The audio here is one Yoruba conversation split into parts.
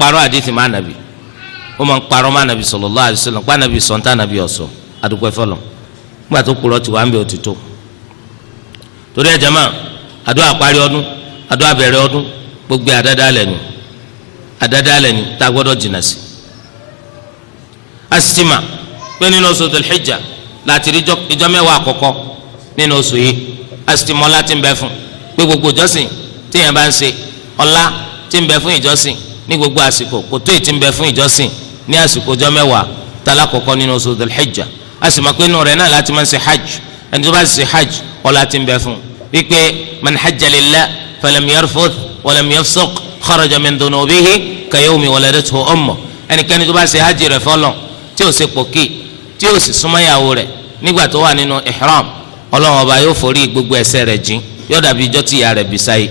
parọ́ àdìsí má nàbì ó máa ń parọ́ má nàbì sallallahu alaihi wasallam pa nàbì sọ̀ńtà nàbì ọ̀sọ̀ àdúgbò ẹ̀fọ́lọ̀ nígbà tó kúrọ̀ tí wàá ń bẹ òtítọ́ torí ẹ̀ jàmá àdúrà parí ọdún àdúrà bẹ̀rẹ̀ ọdún gbogbo àdádálẹ̀ ni tá a gbọ́dọ̀ jìnnà sí. asitima pé nínú oṣù Dhul-Hijjah láti rí ìjọ mẹ́wàá àkọ́kọ́ nínú oṣù yìí asitimọ́ láti ń bẹ fún pé gbogbo ìjọsìn téèyàn bá ń ṣe ọlá tí ń bẹ fún ìjọsìn ní gbogbo àsìkò kò tó ìtì ń bẹ fún ìjọsìn ní àsìkò ọjọ́ mẹ́wàá tálá kọ̀kọ́ nínú oṣù Dhul-Hijjah a sì mọ̀ pé inú rẹ̀ náà láti máa ń ṣe hajj ẹni tó bá ṣe hajj ọlá tí ń bẹ fún wípé man hajja lillah falam yarfuth walam yafsuq kharaja min dhunubihi kayawmi waladathu ummuh ẹnikẹ́ni tó bá ṣe hajj rẹ̀ fọlọ́ tí ò ṣe pòkì tí ò sì súnmọ́yàwó rẹ̀ nígbà tó wà nínú ihram Ọlọ́run ọba yóò forí gbogbo ẹ̀ṣẹ̀ rẹ̀ jìn yóò dàbí ijọ́ tí ìyá rẹ̀ bí sáyé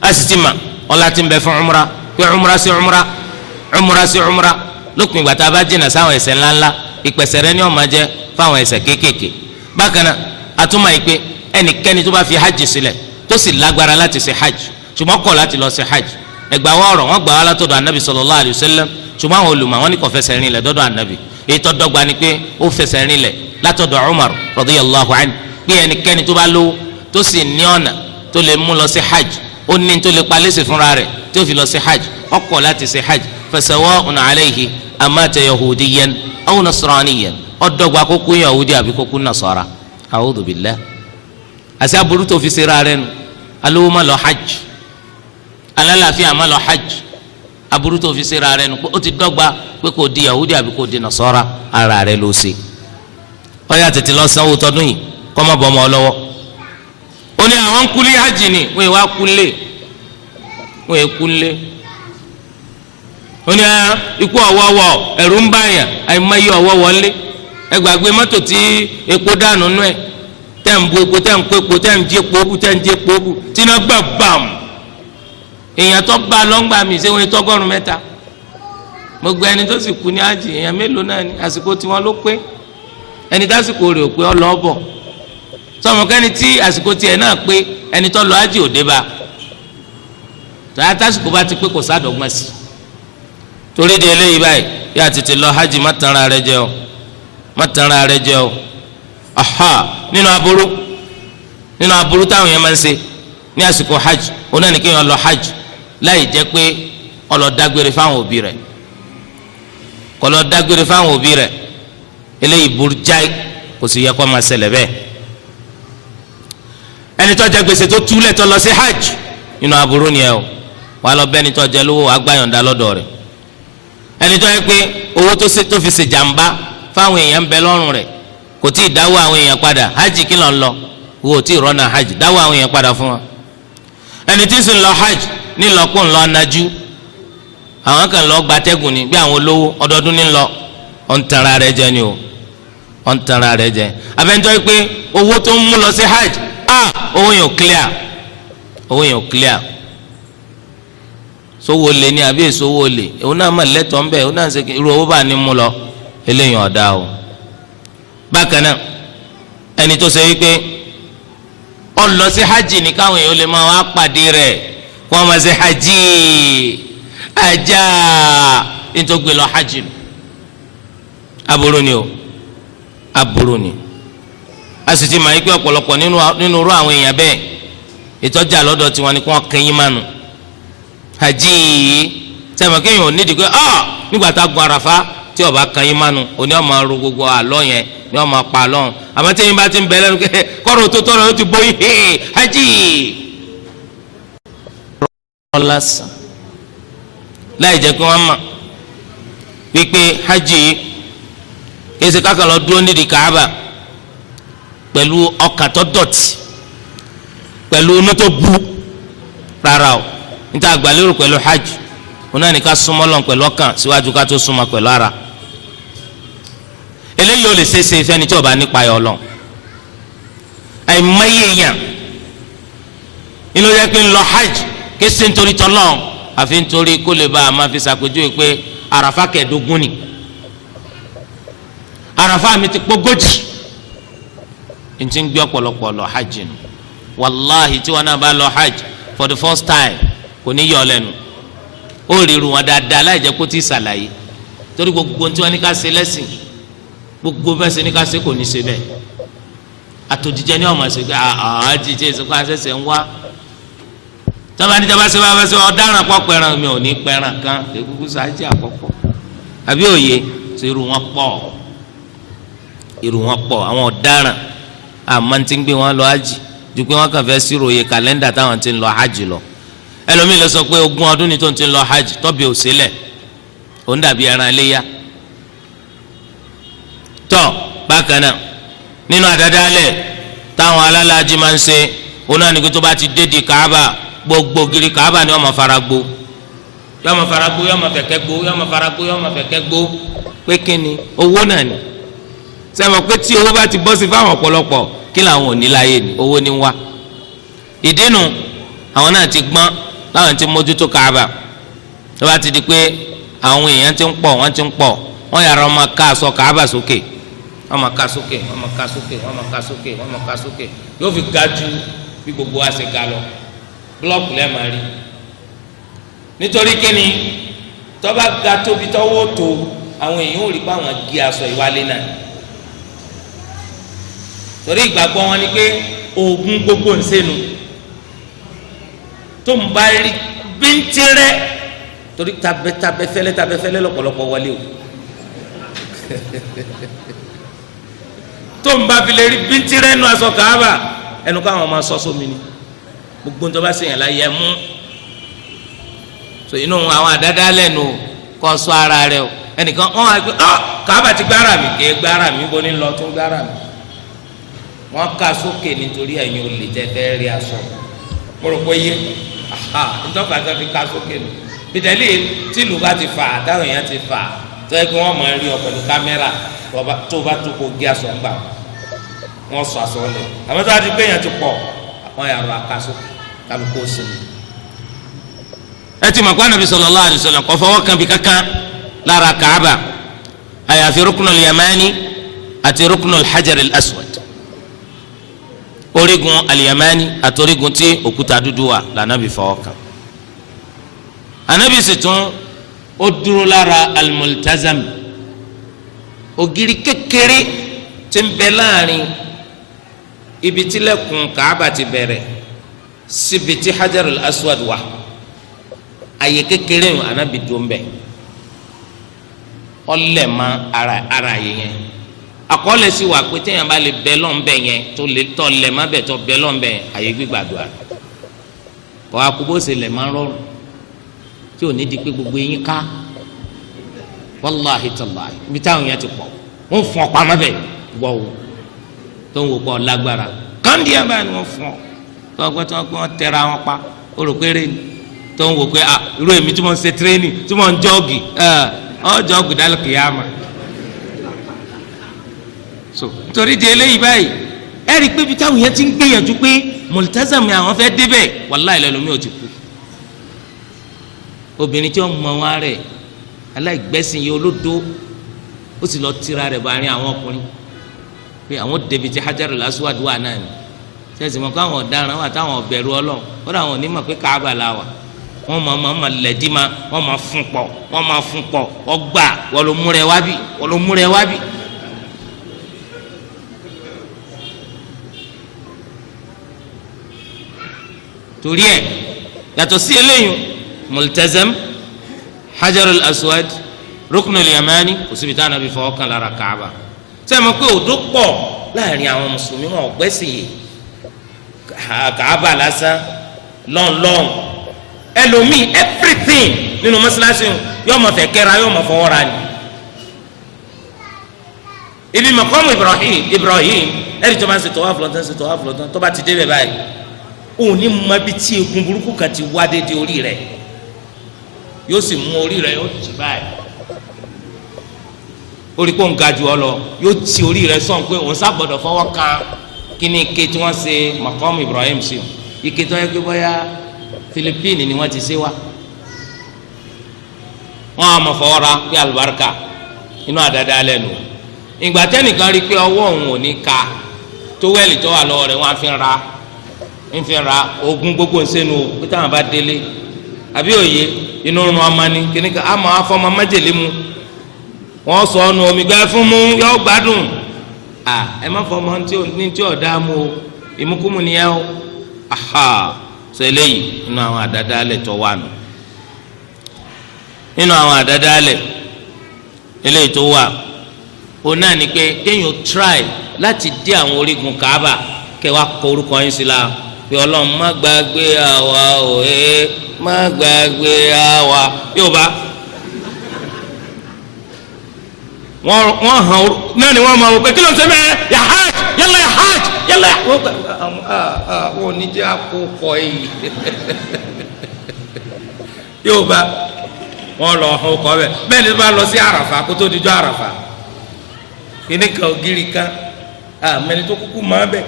a sì ti mà ọlá tí ń bẹ fún umra pé umra sí umra lópin ìgbà tá a bá jìnnà sáwọn ẹ̀ṣẹ̀ ńláńlá ìpẹ̀sẹ̀ rẹ̀ ni ó máa jẹ́ fáwọn ẹ̀ṣẹ̀ kéékèèké bákan náà àtúmọ̀ yìí pé ẹnikẹ́ni tó bá fi hajj sílẹ̀ tó sì lágbára láti ṣe hajj ṣùgbọ́n kọ̀ láti lọ ṣe hajj ẹgbàá wọ́ọ̀rọ̀ wọ́n gbà wá látọ̀dọ̀ anabi sallallahu alayhi wa sallam ṣùgbọ́n àwọn olùmọ̀ wọn ní kò fẹsẹ̀ rìn lẹ̀ dọ́dọ̀ anabi èyí tó dọ́gba ni pé ó fẹsẹ̀ rìn lẹ̀ látọ̀dọ̀ Umar radiyallahu anhu pé ẹnikẹ́ni tó bá lówó tó sì ní ọ̀nà tó lè mú lọ sí hajj ó ní tó lè palẹ́sì fúnra rẹ̀ tí ó fi lọ sí hajj ó kọ̀ láti ṣe hajj fasawa'un alayhi amata yahudiyan aw nasraniyan ó dọ́gba kó kú yahudi àbí kó kú nasara a'udhu billah àti aburú tó fi ṣe ra rẹ̀ nu alówó má lọ hajj alálàáfíà má lọ hajj aburú tó fi ṣe ra rẹ̀ nu ó ti dọ́gba pé kò di yahudi àbí kò di nasara ara rẹ̀ ló ṣe ó yá tètè lọ sanwó tọdún yìí kọ́ mọ́ bọ́ ọmọ lọ́wọ́ ó ní àwọn kúlé hajj ni wọ́n yẹ wá kúlé ó ní ikú ọ̀wọ́wọ́ ẹ̀rù ń báyà àìmọye ọ̀wọ́wọ́ lé ẹgbàgbé mọ́tò tí epo dànù nú ẹ̀ tẹ́ ń bu epo tẹ́ ń kó epo tẹ́ ń jí epo bù tí iná gbà bàm èèyàn tó bá lọ́ngbà mi ṣé wọ́n tọ́gọ́rùn mẹ́ta gbogbo ẹni tó sì kú ní hajj èèyàn mélòó náà ni àsìkò tiwọn ló pé ẹni tásìkò rẹ̀ ò pé ọlọ́ọ̀bọ̀ sọmọkẹ́ni tí àsìkò tiẹ̀ náà pé ẹni tó lọ hajj ò dé bá tàyà bá ti pé kò sádọ́gbọ́n sí torí di eléyìí báyìí yà tètè lọ hajj má tanra rẹ jẹ o aha nínú aburú táwọn yẹn máa ń ṣe ní àsìkò hajj òun náà ní kéèyàn lọ hajj láì jẹ́ pé ó lọ dágbére fáwọn òbí rẹ̀ kó lọ dágbére fáwọn òbí rẹ̀ eléyìí burú jáì kò sì yẹ kó máa ṣẹlẹ̀ bẹ́ẹ̀ ẹni tó jẹ gbèsè tó túlẹ̀ tó lọ sí hajj nínú aburú ni ẹ o wàá lọ bẹ́ẹ̀ ni tó jẹ lówó wàá gbàyànjá lọ́dọ̀ rẹ̀ ẹni tó yẹ pé owó tó fi ṣe jàmbá fáwọn èèyàn ń bẹ lọ́rùn rẹ̀ kò tí ì dáwọ́ àwọn èèyàn padà hajj kí ló ń lọ wo tí ì rọ́nà hajj dáwọ́ àwọn èèyàn padà fún wa ẹni tí sì ń lọ hajj nílọ́kùn lọ nájú àwọn kan lọ gbatẹ́gùn ni bí àwọn olówó ọdọọdún ní lọ ọ̀n tanra rẹ̀ jẹ ni o ọ̀n tanra rẹ̀ jẹ abẹ́ńtọ́ pé owó tó ń mú lọ sí hajj owó yẹn ò clear sowó lè ní àbí èsowó lè òun náà mà lẹ́tọ̀ọ́ ń bẹ̀ òun náà ṣe irú owó bá ní mú lọ eléyìí ọ̀dà o bákan náà ẹni tó ṣe wípé ó lọ sí hajj ní káwọn èèyàn lè máa wá pàdé rẹ̀ kó wọn máa ṣe hajj ajá nítorí gbé lọ hajj aburú ni o aburú ni a sì ti máa yí pé ọ̀pọ̀lọpọ̀ nínú irú àwọn èèyàn bẹ́ẹ̀ ìtọ́jà lọ́dọ̀ tiwọn ni kí wọ́n kẹ́yìn mánu hajj sẹ́mi kéèyàn ò nídìí pé nígbà tá a gun àràfá tí ọba kẹ́yìn mánu òní ọmọ ro gbogbo àlọ́ yẹn ni ọmọ pa àlọ́ àmọ́ tí yín bá ti ń bẹ lẹ́nu kọ́rọ̀ tó tọ́rọ̀ ó ti bóyí hajj lásán láì jẹ́ pé wọ́n mọ̀ wípé hajj kí ẹsẹ̀ kákan lọ dúró nídìí Káàbà pẹ̀lú ọkàn tó dọ̀tí pẹ̀lú inú tó bu rárá o níta àgbàlérò pẹ̀lú hajj wọn náà ní ká súnmọ́ lọ́n pẹ̀lú ọkàn síwájú ká tó súnmọ́ pẹ̀lú ara eléyìí ò lè ṣeéṣe fẹ́ni tí ó bá nípa ẹ̀ ọlọ́n àìmọye èèyàn inú yẹ pé ń lọ hajj kí ṣe nítorí tọ́lọ́n àfi nítorí kó lè bá a máa fi ṣàpèjúwe pé àràfà kẹẹ̀ẹ́dógún ni àràfà mi ti pọ́gójì ntí ń gbé ọ̀pọ̀lọpọ̀ lọ hajj nù wàláhì tí wọn náà bá lọ hajj for the first time kò ní yọ lẹ́nu ó ríru wọn dáadáa láì jẹ́ kó tí ì ṣàlàyé torí gbogbo tí wọ́n ní ká ṣe lẹ́sìn gbogbo bẹ́ẹ̀ ṣe ní ká ṣe kò ní ṣe bẹ́ẹ̀ àtòjíjẹ ní ọmọ ṣe pé àjíjẹ ìsìnkú àṣẹṣẹ ń wá tọ́ba ní tọ́ba ṣe bá ṣe ọ̀daràn pọ̀ pẹ̀ràn mi ò ní pẹ̀ràn kan èkúkú sáájì àkọ́kọ́ àbí òye ṣe irú wọn pọ̀ àwọn ọ̀daràn àmọ́ tí ń gbé wọn lọ hajj ju pé wọ́n kàn fẹ́ sírò iye kàlẹ́ndà táwọn ti ń lọ hajj lọ ẹlòmíì lọ sọ pé 20 ọdún ni tó ń ti lọ hajj tọ́bi ò sílẹ̀ òun dàbí ẹran iléyà tọ́ bákan náà nínú àdádálẹ̀ táwọn alálàájì máa ń ṣe òun náà ní kí tó bá ti dé di Kaaba gbogbo giri Kaaba ni wọ́n máa fara gbó yọ́ọ́ máa fara gbó yọ́ọ́ máa fẹ̀kẹ́ gbó yọ́ọ́ máa fara gbó yọ́ọ́ máa fẹ̀kẹ́ gbó pé kí ni owó náà ni sẹ́wọ̀n pé tí owó bá ti bọ́ sí fáwọn ọ̀pọ̀lọpọ̀ kí làwọn ò ní láyé ni owó ní wá ìdínú àwọn náà ti gbọ́n láwọn ti mójútó Kaaba tó bá ti di pé àwọn èèyàn ti ń pọ̀ wọ́n yàrá ọmọ ká aṣọ Kaaba sókè wọ́n máa ká sókè yóò fi ga ju bí gbogbo wa ṣe ga lọ búlọ́ọ̀kù lẹ́ẹ̀ máa rí nítorí kíni tó bá ga tóbi tọ́wọ́ tó àwọn èèyàn ò rí pé àwọn gé aṣọ ìwálé náà torí ìgbàgbọ́ wọn ni pé oògùn gbogbo ń sẹ́nu tó ń bá rí bíntín-rẹ́ torí tabẹ́fẹ́lẹ́ lọ́pọ̀lọpọ̀ wọlé o tó ń bá fi lè rí bíntín-rẹ́ nu aṣọ Kaaba ẹnu káwọn máa sọ sómi ni gbogbo ń tó bá sèyàn láyé mú so inú àwọn àdáda lẹ́nu kọ́ sọ ara rẹ o ẹnìkan wọn á gbé Kaaba ti gbára mi kì í gbára mi bó ní lọ tó ń gbára mi wọn ká sókè nítorí ẹ̀yin olè tẹ́tẹ́ rí aṣọ mo rò pé yé ntọ́ka tó fi ká sókè nù bìtẹ́lì tìlù bá ti fà táwọn èèyàn ti fà tó yẹ kí wọ́n máa rí ọ pẹ̀lú kámẹ́rà tó bá tó kó gé aṣọ ńgbà wọ́n sọ aṣọ lẹ̀ àmọ́ tó bá ti gbé yẹn ti pọ̀ wọ́n yà rọ aká sókè kálukú ó sinmi. ẹ ti mọ̀ pé Ànábì sallallahu alaihi wasallam kò fọwọ́ kan bí kankan lára Kaaba àyàfi rukunul yamani àti rukunul hajar al-aswad orígun aliyamani àti orígun tí òkúta dúdú wà lànàbì fọwọ́ kàn ànàbì sì tún ó dúró lára almultazam ògiri kékeré tí ń bẹ láàrin ibi tí lẹ̀kùn Kaaba ti bẹ̀rẹ̀ síbi tí hajarul aswad wà àyè kékeré yìí ànàbì dúró ń bẹ ọlẹ̀ ma ara yìí yẹn àkọọ́lẹ̀ sì wà pé téèyàn bá lè bẹ lọ́nbẹ yẹn tó lè tọ́ lẹ̀ má bẹ̀ tọ́ bẹ lọ́nbẹ àyè gbígbàdúrà kọ́ akúbó ṣe lẹ̀ má rọrùn tí ò ní di pé gbogbo yín ká wàláhi tàláhi ibi táwọn yẹn ti pọ̀ wọ́n fún ọ pamọ́ bẹ̀ wọ́ o tó ń wò pọ̀ lágbára kándí ẹ̀ báyìí ni wọ́n fún ọ tó ọgbẹ́ tí wọ́n tẹ̀ra wọn pa ó rò pé rè ni tó ń wò pé irú èmi tí mo ń ṣe tírénì tí mo ń jọ́ọ̀gì jọ́ọ̀gì dálẹ́ kìyàmà so nítorí di eléyìí báyìí ẹ rí i pé ibi táwọn yẹn ti ń gbìyànjú pé mọ̀lítẹ́sàmù àwọn fẹ́ débẹ̀ wàláhì lẹ́lòmí ò ti kú obìnrin tí wọ́n mọ wọn rẹ̀ aláìgbẹ́sìn yìí olódo ó sì lọ tira rẹ̀ bá rin àwọn ọkùnrin pé àwọn débi tí Hajarul Aswad wà náà ni sẹ́sì mọ̀ pé àwọn ọ̀daràn wà táwọn ọ̀bẹ̀rù Ọlọ́run kódà àwọn onímọ̀ pé Káàbà la wà wọ́n máa lẹ̀dí ma wọ́n máa fún pọ̀ ọgbà wọ́n ló múrẹ̀ wábì torí ẹ yàtọ̀ sí eléyìí multazam Hajarul Aswad Ruknul Yamani kò síbi táwọn Ànábì fọwọ́ kan lára Kaaba sẹ́mi pé òdó pọ̀ láàrin àwọn mùsùlùmí wọn ọ̀gbẹ́sì yìí Kaaba lásán lọ́nlọ́n ẹlòmíì everything nínú mọ́sálásí yóò máa fẹ́ kẹ́ra yóò máa fọwọ́ ra ni ibi maqamu Ibrahim ẹ̀rí tó máa ń ṣe tawaf lọ́tàn tó bá ti débẹ̀ báyìí òun ní mọ ibi tí egun burúkú kan ti wá dédé orí rẹ̀ yóò sì mú orí rẹ̀ yóò tì báyìí orí kò ń ga jù ọ lọ yóò ti orí rẹ̀ sọ̀n pé òun sábọ̀dọ̀ fọwọ́ kan kí ni ike tí wọ́n ṣe maqamu Ibrahim sí o ike tó yẹ kó bóyá Philippines ni wọ́n ti ṣe wá wọ́n á mọ̀ fọwọ́ ra pé alùbáríkà inú àdáda lẹ́nu ìgbà tẹ́nìkan rí i pé ọwọ́ òun ò ní ka tówẹ́lì tó wà lọ́wọ́ rẹ̀ wọ́n á fi ra ogun gbogbo ń sẹ́nu o pé táwọn bá délé àbí òye inú rún ọmọ ni kíní ká àmọ́ afọmọ májèlé mu wọ́n sọ ọ́nù omi gbẹ́ fún mu yọ gbádùn ẹ má fọmọ ní tí ò dáa mu o ìmúkúmu nìyẹn o sọ eléyìí nínú àwọn àdádálẹ̀ tó wà nù nínú àwọn àdádálẹ̀ eléyìí tó wà òun náà ni pé kéèyàn try láti dé àwọn orígun Kaaba kẹwàá kọ orúkọ yín sí la pé Ọlọ́run má gbàgbé àwa òye má gbàgbé àwa yóò bá wọ́n hàn náà ni wọ́n máa wò pé kí ló ń ṣe mẹ́ẹ̀ yà hajj yálà yà hajj yálà wọ́n ò ní jẹ́ àkókò yìí yóò bá wọ́n lọ hàn ọkọ̀ bẹ́ẹ̀ ni bá lọ sí Àràfà kó tó dijọ́ Àràfà kíní kan ògiri kan mẹni tó kúkú máa bẹ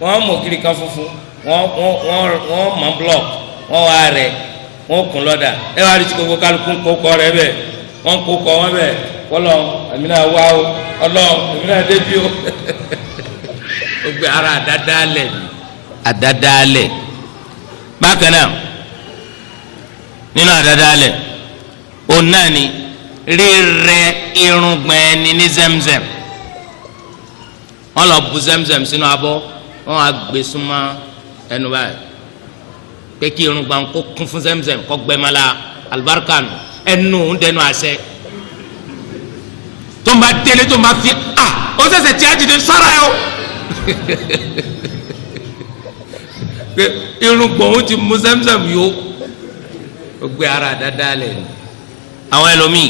wọn mọ ògiri kan funfun wọn mọ blọk wọn wá rẹ wọn kùn lọ́dà ẹ wá rí tí gbogbo kálukú ń kókọ rẹ bẹ wọn kókọ wọn bẹ kọlọ èmi náà wá o Ọlọ́run èmi náà débi o gbogbo ara àdádálẹ̀ bákan náà nínú àdádálẹ̀ òun náà ni rírẹ irùngbọ̀n ẹni ní Zemzem wọn lọ bu Zemzem sínú abọ́ wọn á gbé súnmọ́ ẹnu báyìí pé kí irùngbọ̀n kó kún fún Zemzem kó gbẹmọlá alibarika nù ẹnu ń dẹnu àṣẹ tó ń bá délé tó ń bá fi ó ṣẹ̀ṣẹ̀ tí a jìnnà sára yẹ o pé irùngbọ̀n ó ti mu Zemzem yó ó gbé ara dáadáa lẹ àwọn ẹlòmíì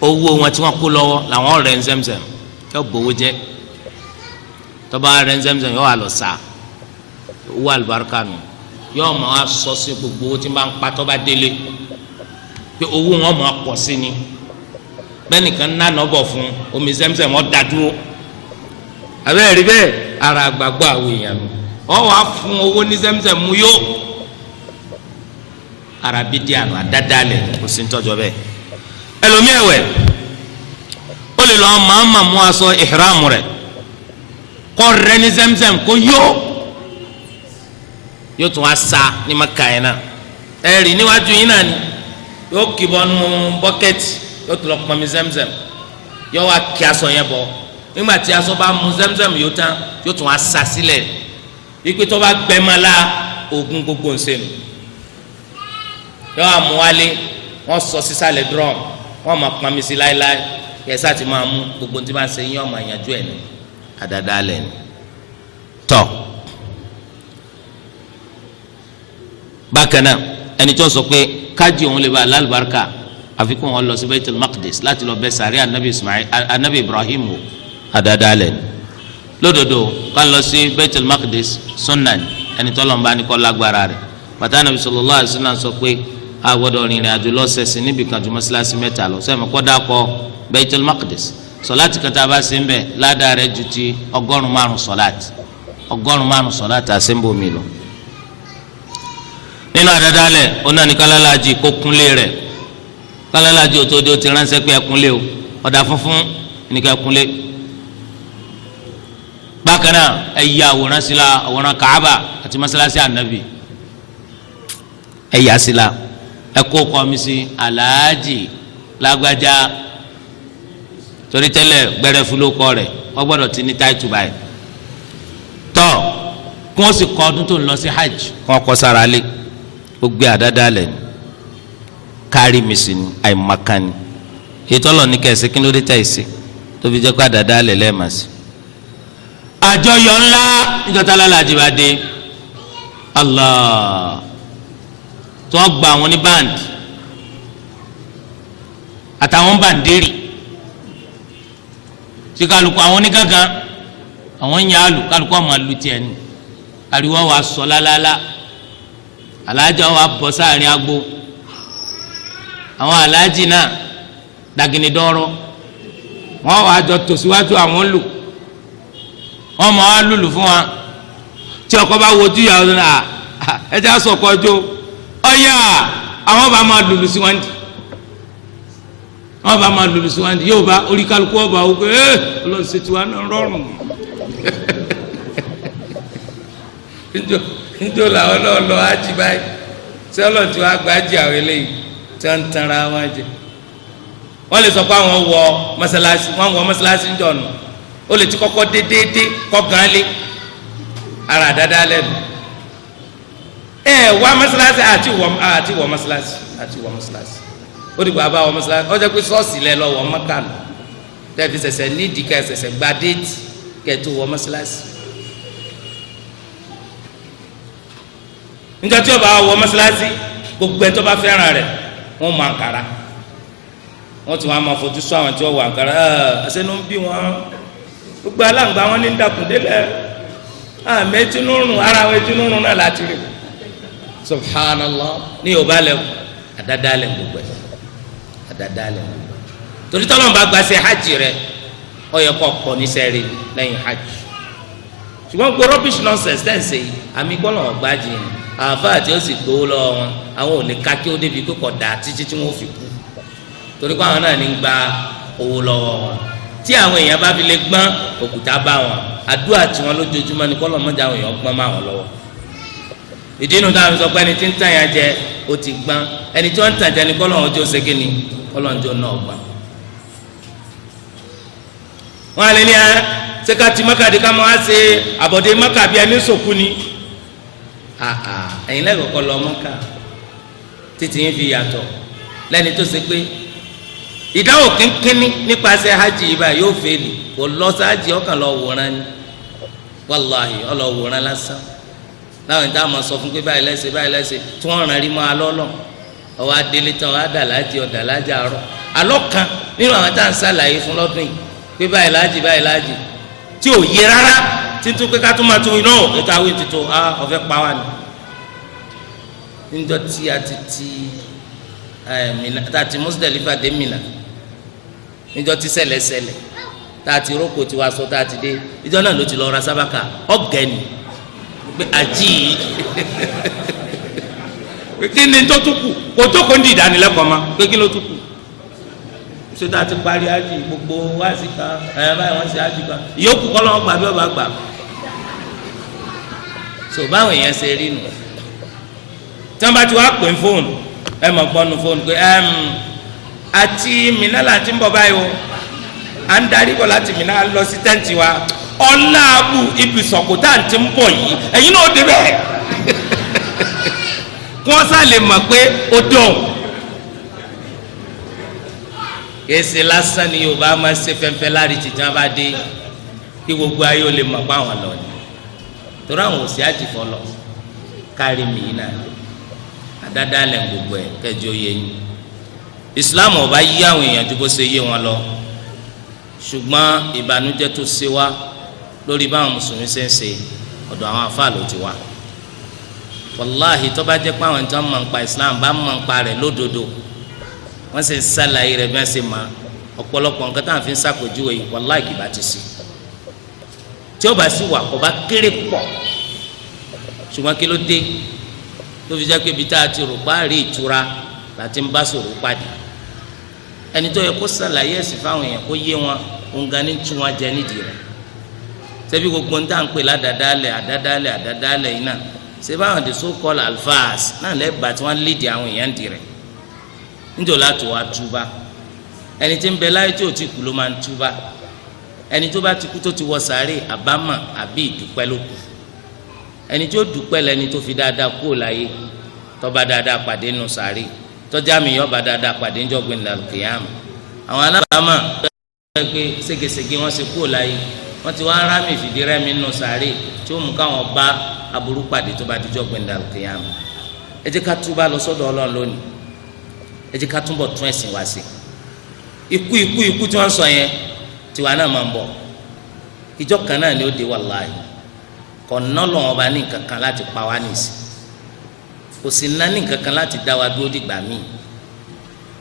owó wọn tí wọn kó lọ́wọ́ làwọn rẹ ń Zemzem yóò bówó jẹ tọba rẹ ń Zemzem yóò wà lọ sá owó àlùbáríkà nù yóò máa sọ sí gbogbo owó tí wọn bá ń pa tọba délé pé owó wọn máa pọ̀ sí ni bẹ́ẹ̀ nìkan nánà bọ̀ fún omi Zemzem wọn dá dúró abẹ́rẹ́ rí bẹ́ẹ̀ ara àgbàgbọ́ àwọn èèyàn mi wọ́n wàá fún owó ní Zemzem mu yó ara bídí àná àdáda lẹ̀ kò sí ń tọ́jọ́ bẹ́ẹ̀ ẹlòmíì ẹ̀wẹ̀ ó lè lọ màmá mú aṣọ ìhìrámù rẹ̀ kọ́ rẹ́ ní Zemzem kó yóò tún wá sa ní Maka yẹn náà ẹ̀rì níwájú yín náà ni yóò kìbọ̀ nù bọ́kẹ́tì yóò tún lọ pọnmi Zemzem yóò wá kí aṣọ yẹn bọ̀ nígbà tí aṣọ bá mu Zemzem yóò tán yóò tún wá sa sílẹ̀ ikú tó bá gbẹ́mọ́lá oògùn gbogbo ń sẹ́nu yóò àmúwálé wọ́n sọ sísàlẹ̀ drum wọ́n máa pọnmi sí láéláé kẹsà ti máa mú gbogbo tí wọ́n ṣe yín ọmọ ìyànjú ẹ̀ ní àdáda lẹ̀ ní. tọ́ bákan náà ẹni tó sọ pé kájí òun lè ba alálùbáríkà àfikún wọn lọ sí Baitul Maqdis láti lọ bẹ̀ sàrí anabi Ibrahim o àdáda lẹ̀ ní. lódodo ká lọ sí Baitul Maqdis sunan ẹni tó lọ́nba ní kọ́ lágbára rẹ̀ bàtà Nabi sallallahu alaihi wasallam sọ pé a gbọ́dọ̀ rìnrìn àjò lọ́sẹ̀sẹ̀ níbi kan ju mọ́sálásí mẹ́ta lọ sẹ́mi kọ́ dákọ̀ Baitul Maqdis sọláàtì kan tá a bá ṣe ń bẹ̀ ládàá rẹ̀ ju ti 105 sọláàtì 105 sọláàtì àṣẹ́ńbó mi lọ. nínú àdádálẹ̀ onáni kálálàjì kó kúnlé rẹ̀ kálálàjì òtòdó ti ránṣẹ́ pé ẹkúnlé o ọ̀dà funfun ní ká ẹkúnlé. bákan náà ẹ yí àwòrán sí la àwòrán Kaaba àti mọ́sálásí ànábì ẹ yà sí la ẹ kó kọmi sí aláàjì lágbájá torí tẹ́lẹ̀ gbẹrẹfu ló kọ rẹ̀ wọ́n gbọ́dọ̀ ti ní táìtù báyìí tọ́ kí wọ́n sì kọ́ ọdún tó ń lọ sí hajj kí wọ́n kọ́ sára lé gbogbo àdáda lẹ̀ ní kárí mi sí ní àìmọ̀kan ni ètò ọlọ́ọ̀ ní kẹsì kí ló dé tẹ̀ sí tó fi jẹ́ pé àdáda lẹ̀ lẹ́ẹ̀ma sí. àjọyọ̀ ńlá níjọ́tà lálàjì bá dé Allah tí wọ́n gba àwọn ní báńdì àtàwọn bàndérì tí kálukú àwọn ní gángan àwọn ń yà á lù kálukú àwọn máa lu tiẹ̀ ní ariwo wa sọ lálálá alájà wa bọ́ sáàrin agbo àwọn alájì náà dàgìnì dọ́rọ́ wọ́n wàá jọ tòsíwájú àwọn lù wọ́n máa wá lùlù fún wa tí ọkọ bá wojú ìyàwó náà ẹ jẹ́ àsọ̀kọ́ jó ọ̀yà àwọn bá máa lùlù sí wọn dì wọ́n bá máa lùlù sí wọn dì yóò bá orí kálukú ọba wò pé ọlọ́run ṣe tiwa náà rọrùn njó làwọn náà lọ ájì báyìí tí ọlọ́run tí wàá gbájì àwọn eléyìí tí wọ́n ń tanra wọn jẹ wọ́n lè sọ pé àwọn wọ mọ́sálásí ń jọ̀nù ó lè ti kọ́kọ́ dédéédé kọ́ gan lé ara àdáda lẹ́nu wá mọ́sálásí àti wọ mọ́sálásí ó dìgbò àbá wọ mọ́sálásí ó jẹ́ pé ṣọ́ọ̀ṣì lẹ lọ wọ mọ́kànù tẹ́ẹ̀fì ṣẹ̀ṣẹ̀ nídìí ká ṣẹ̀ṣẹ̀ gba déètì kẹ́ẹ̀tù wọ mọ́sálásí. níjọ́ tí ó bá wọ mọ́sálásí gbogbo ẹ̀ tó bá fẹ́ràn rẹ̀ wọ́n mọ àǹkárá wọ́n ti wọ́n á máa fojú sọ àwọn tí wọ́n wọ àǹkárá ẹsẹ̀nu ń bí wọn gbogbo aláǹgbá wọn ní dàkúndélẹ̀ àmì ẹtínúrún ara àwọn ẹtínúrún náà láti rí subhanallah ní yorùbá lẹ àdádálẹ̀ gbogbo ẹ̀ àdádálẹ̀ gbogbo ẹ̀ torí tọ́lọ́mù bá gba ṣe hajj rẹ ó yẹ kó pọ̀ ní sẹ́ẹ̀rì lẹ́yìn hajj ṣùgbọ́n gbogbo rubbish nonsense tẹ̀ ń ṣe yìí àmì gbọ́dọ̀ ọ̀gbá jìn àfa àti ó sì gbowó lọ́wọ́ wọn àwọn ò lè ká kí ó débi pé kò dà títí tí wọ́n fi kú torí pé àwọn náà ní gba owó lọ́wọ́ wọn tí àwọn èèyàn bá fi lè gbọ́n òkúta bá wọn àdúrà tí wọn lójoojúmọ́ ni kọ́lọ́ mọ́jà àwọn èèyàn gbọ́n máa wọn lọ́wọ́ ìdí inú táwọn sọ pé ẹni tí ń tàn yàn jẹ ó ti gbọ́n ẹni tí wọ́n ń tàn jẹ ni kọ́lọ́ ọjọ́ ṣẹ́gi ni kọ́lọ́ ọjọ́ náà gbọ́n. wọn àlẹ́ ní ẹ ṣé ká ti mọ́kàdé ká máa ṣe àbọ̀dé mọ́kà bí ẹni sòkú ni ẹ̀yin lẹ́kọ̀ọ́kọ́ lọ mọ́kà títí yín fi yàtọ̀ lẹ́ni tó ṣe pé ìdáhùn kínkínní nípasẹ̀ hajj yìí báyìí yóò fèlè kò lọ sáájì ọkàn lọ wòran ni wàláhì ọlọ wòran lásán láwọn ìdá àmọ́ sọ fún pé báyìí lẹ́sẹ̀ tí wọ́n rán rí mọ́ alọ́lọ́ ọwọ́ adélé tán ọwọ́ ọ̀dàlájì àárọ̀ alọ́ kan nínú àwọn tá à ń sàlàyé fún lọ́dún yìí pé báyìí láàjì tí ò yé rárá títún pé ká tún máa tún iná ètò àwọn ètùtù ọ̀fẹ́ pa wá ni níjọ́ tí a ti Muzdalifa dé Mina níjọ́ tí ṣẹlẹ̀ tá a ti rókò tí wàá sọ tá a ti dé ìjọ náà ló ti lọ ra sábàkà ọ̀gẹ́ni pé àjí kí ni tó tún kù kò tó kó ń di ìdánilẹ́kọ̀ọ́ ma pé kí ló tún kù ṣé tá a ti parí ájì gbogbo wá sí ká báyìí wọ́n ṣe ájì ká ìyókù kọ́ lọ́wọ́ gbà bí ọba gbà so báwọn èèyàn ṣe rí nù tí wọ́n bá ti wá pè fóònù ẹ mọ̀ gbọ́nu fóònù pé àti Mínà láti ń bọ̀ báyìí o à ń darí bọ̀ láti Mínà lọ sí tẹ́ǹtì wa ọ̀làbù ibi sọ̀kò tá à ń ti ń bọ̀ yìí ẹ̀yin náà ó débẹ̀ kí wọ́n sá lè mọ̀ pé ó dùn kèsì lásán ni Yorùbá máa ṣe fẹ́fẹ́ láti tìtì wọn bá dé kí gbogbo ayé ó lè mọ̀ pé àwọn lọ ni torí àwọn òsì àjìfọ́ lọ kárí mi yìí náà dáadáa lẹ gbogbo ẹ kẹjọ yẹ yín Islam ọba yí àwọn èèyàn ju bó ṣe yé wọn lọ ṣùgbọ́n ìbànújẹ́ tó ṣe wá lórí báwọn mùsùlùmí ṣe ń ṣe ọ̀dọ̀ àwọn afáà ló ti wá wàláhì tó bá jẹ́ pé àwọn ìtàn mọ̀ nípa Islam bá mọ̀ nípa rẹ̀ lódodo wọ́n sì ń ṣàlàyé rẹ̀ bí wọ́n ṣe mọ̀ ọ̀pọ̀lọpọ̀ nǹkan táwọn fi ń ṣàpèjúwe yìí wàláhì kì bá ti sí tí ó bá sì wà kó bá kéré pọ̀ ṣùgbọ́n kí ló dé tó fi jẹ́ pé ibi tá a ti rò páàrí ìtura láti ń bá sọ̀rọ̀ pàdé ẹni tó yẹ kó ṣàlàyé ẹ̀sìn fáwọn èèyàn kó yé wọn òǹgà ní tún wọn jẹ nídìí rẹ̀ ṣebí gbogbo ń tà ń pè àdádálẹ̀ yìí náà ṣé báwọn the so called alfas náà lẹ́bàá tí wọ́n lédìí àwọn èèyàn dì rẹ̀ níjọ́ láti wá túbá ẹni tí ń bẹ láyé tí ò ti kú ló máa ń túbá ẹni tó bá ti kú tó ti wọ sàárè àbámọ̀ àbí ìdúpẹ́ ló kù ẹni tí ó dúpẹ́ lẹni tó fi dáadáa kúrò láyé tó bá dáadáa pàdé nù sàárè tọ́jà mi yọ bá dáadáa pàdé ńjọ́ gbẹ̀ndà kìyàmù àwọn alábàámọ̀ tó yẹ pé ségesège wọn ṣe kúrò láyé wọn ti wá rámì fìdí rẹmi nù sàárè tí ó mú káwọn bá aburú pàdé tó bá dijọ́ gbẹ̀ndà kìyàmù ẹ jẹ́ ká túbà lọ sọ́dọ̀ Ọlọ́run lónìí ẹ jẹ́ ká túbọ̀ tún ẹ̀sìn wá sí ikú tí wọ́n sọ yẹn tiwa náà máa ń bọ̀ ìjọ kan náà ni ó dé wàláhì kọ̀nà lọ́wọ́ bá ní nǹkan kan láti pa wá nìsí kò sí ná ní nǹkan kan láti dá wa dúró dìgbà míì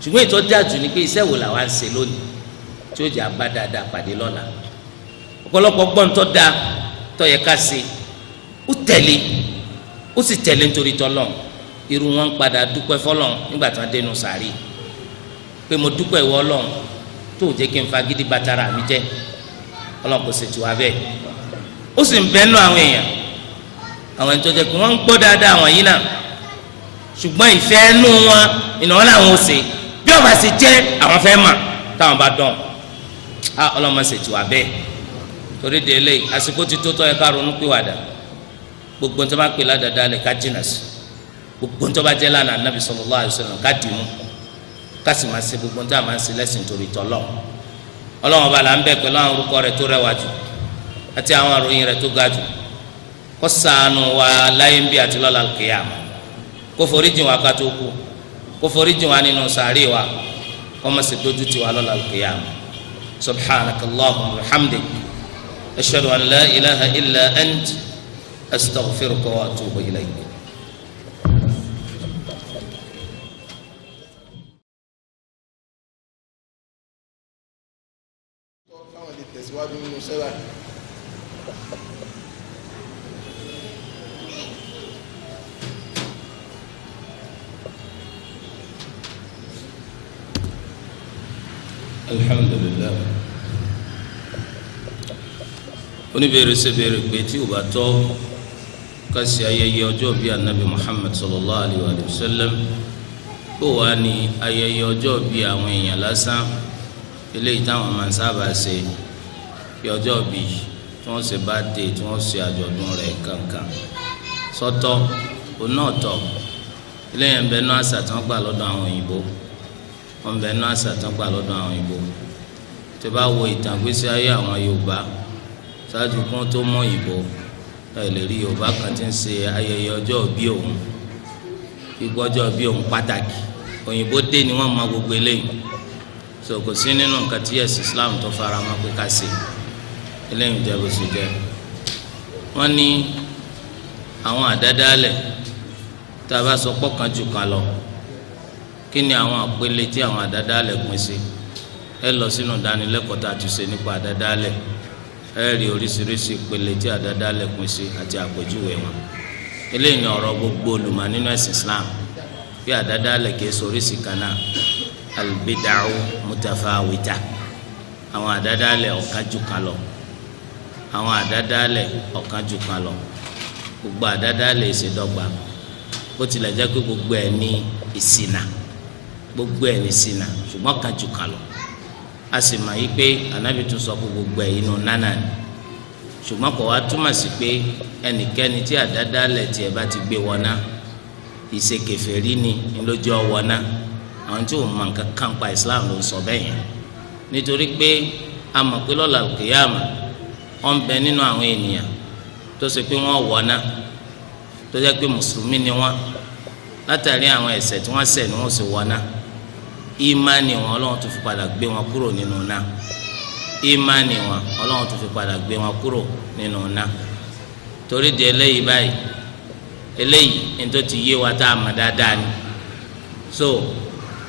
ṣùgbọ́n ìtọ́jú àjù ni pé iṣẹ́ wo làwa ń ṣe lónìí tí ó jẹ́ abá dáadáa pàdé lọ́la ọ̀pọ̀lọpọ̀ gbọ́n tó dáa tó yẹ ká ṣe ó tẹ̀lé ó sì tẹ̀lé nítorí tọ́lọ̀ irú wọn ń padà dúpẹ́ fọlọ́n nígbà tí wọ́n dénú sàárì pé mo dúpẹ́ ìwọ Ọlọ́run tó jẹ́ kí n fagídí bàtàrà mi jẹ́ Ọlọ́run kò sì tù wá bẹ́ẹ̀ ó sì ń bẹ́ẹ̀ nù àwọn èèyàn àwọn ẹni tó jẹ́ pé wọ́n ń gbọ́ dáadáa àwọn yìí náà ṣùgbọ́n ìfẹ́ ẹnu wọn ìnáwó làwọn ò ṣe bí ọba ṣe jẹ́ àwọn fẹ́ mà táwọn bá dán ọlọ́mọ ṣètò abẹ́ torí de eléyìí àsìkò ti tó tọ́ ẹ ká ronú pìwàdà gbogbo ń tó bá pè ládàá lè ká jìnnà sí gbogbo ń tó bá jẹ́ lánàá Nabi sallallahu alaihi wasallam ká dì mú ká sì máa ṣe gbogbo ń tó máa ń ṣe lẹ́sìn torí tọ́lọ́ ọlọ́wọ́n bá là ń bẹ̀ pẹ̀lú àwọn orúkọ rẹ̀ tó rẹwà jù àti àwọn àròyìn rẹ̀ tó ga jù kó ṣàánú wa láyé ń bí àti lọ́la kíyámà kó foríjìn wa ká tó kú kó foríjìn wa nínú sàárè wa kó má ṣe dójú tì wá lọ́la kíyámà subhanakallahumma wa bihamdik ashhadu an la ilaha illa ant astaghfiruka wa atubu ilayk. alhamdulillah oníbèrè ṣe béèrè pé tí o bá tọ́ ká ṣe ayẹyẹ ọjọ́ bíi anabi muhammad sallallahu alayhi wa sallam bó wàá ní ayẹyẹ ọjọ́ bíi àwọn èèyàn lásán eléyìí táwọn máa ń sábà ṣe bí ọjọ́ bíi tí wọ́n ṣe birthday tí wọ́n ṣe àjọ̀dún rẹ̀ kankan sọ́tọ̀ òun náà tọ́ eléyìí ń bẹ náà àṣà tí wọ́n gbà lọ́dọ̀ àwọn òyìnbó wọn bẹ náà sàtàn gbà lọ́dọ̀ àwọn òyìnbó tó bá wo ìtàn gbésí ayé àwọn yorùbá ṣáájú kí wọn tó mọ òyìnbó ẹ lè rí yorùbá kan tí ń ṣe ayẹyẹ ọjọ́ ìbí òun gbígbọ́ ọjọ́ ìbí òun pàtàkì òyìnbó dé ni wọ́n mọ gbogbo eléyìí so kò sí nínú nǹkan tí ẹ̀sìn islam tó fara mọ́ pé ká ṣe eléyìí jẹ́ bó ṣe jẹ́ wọ́n ní àwọn àdádálẹ̀ tá a bá sọ pọ̀ kan jù kan lọ kí ni àwọn àpele tí àwọn àdádálẹ̀ pín sí ẹ lọ sínú ìdánilẹ́kọ̀ọ́ tá a ti ṣe nípa àdádálẹ̀ ẹ rí oríṣiríṣi ìpele tí àdádálẹ̀ pín sí àti àpèjúwe wọn eléyìí ni ọ̀rọ̀ gbogbo olùmọ̀ nínú ẹ̀sìn Islam bí àdádálẹ̀ kìí soríṣi kan náà albidau mutafawita àwọn àdádálẹ̀ ọ̀kan jù kan lọ àwọn àdádálẹ̀ ọ̀kan jù kan lọ gbogbo àdádálẹ̀ ìṣèdọ́gba bó tilẹ̀ jẹ́ pé gbogbo ẹ̀ ní ìṣìnà gbogbo ẹ̀ ní ṣìnà ṣùgbọ́n kan jù kan lọ a sì mọ̀ yí pé Ànábì tún sọ pé gbogbo ẹ̀ inú nánà ni ṣùgbọ́n kò wá túmọ̀ sí pé ẹnikẹ́ni tí àdádálẹ̀ tiẹ̀ bá ti gbé wọná ìṣe kèfèrí ni lójú ọwọ́ná àwọn tí ò mọ̀ nǹkan kan pa Islam ló ń sọ bẹ́ẹ̀ yẹn nítorí pé a mọ̀ pé lọ́la kìyàmà wọ́n ń bẹ nínú àwọn ènìyàn tó ṣe pé wọ́n wọná tó jẹ́ pé mùsùlùmí ni wọ́n látàrí àwọn ẹ̀ṣẹ̀ tí wọ́n ṣẹ̀ ni wọ́n sì wọná ìmánì wọn Ọlọ́run tó fi padà gbé wọn kúrò nínú náà ìmánì wọn Ọlọ́run tó fi padà gbé wọn kúrò nínú náà torí di eléyìí báyìí eléyìí ní tó ti yé wa tá a mọ̀ dáadáa ni so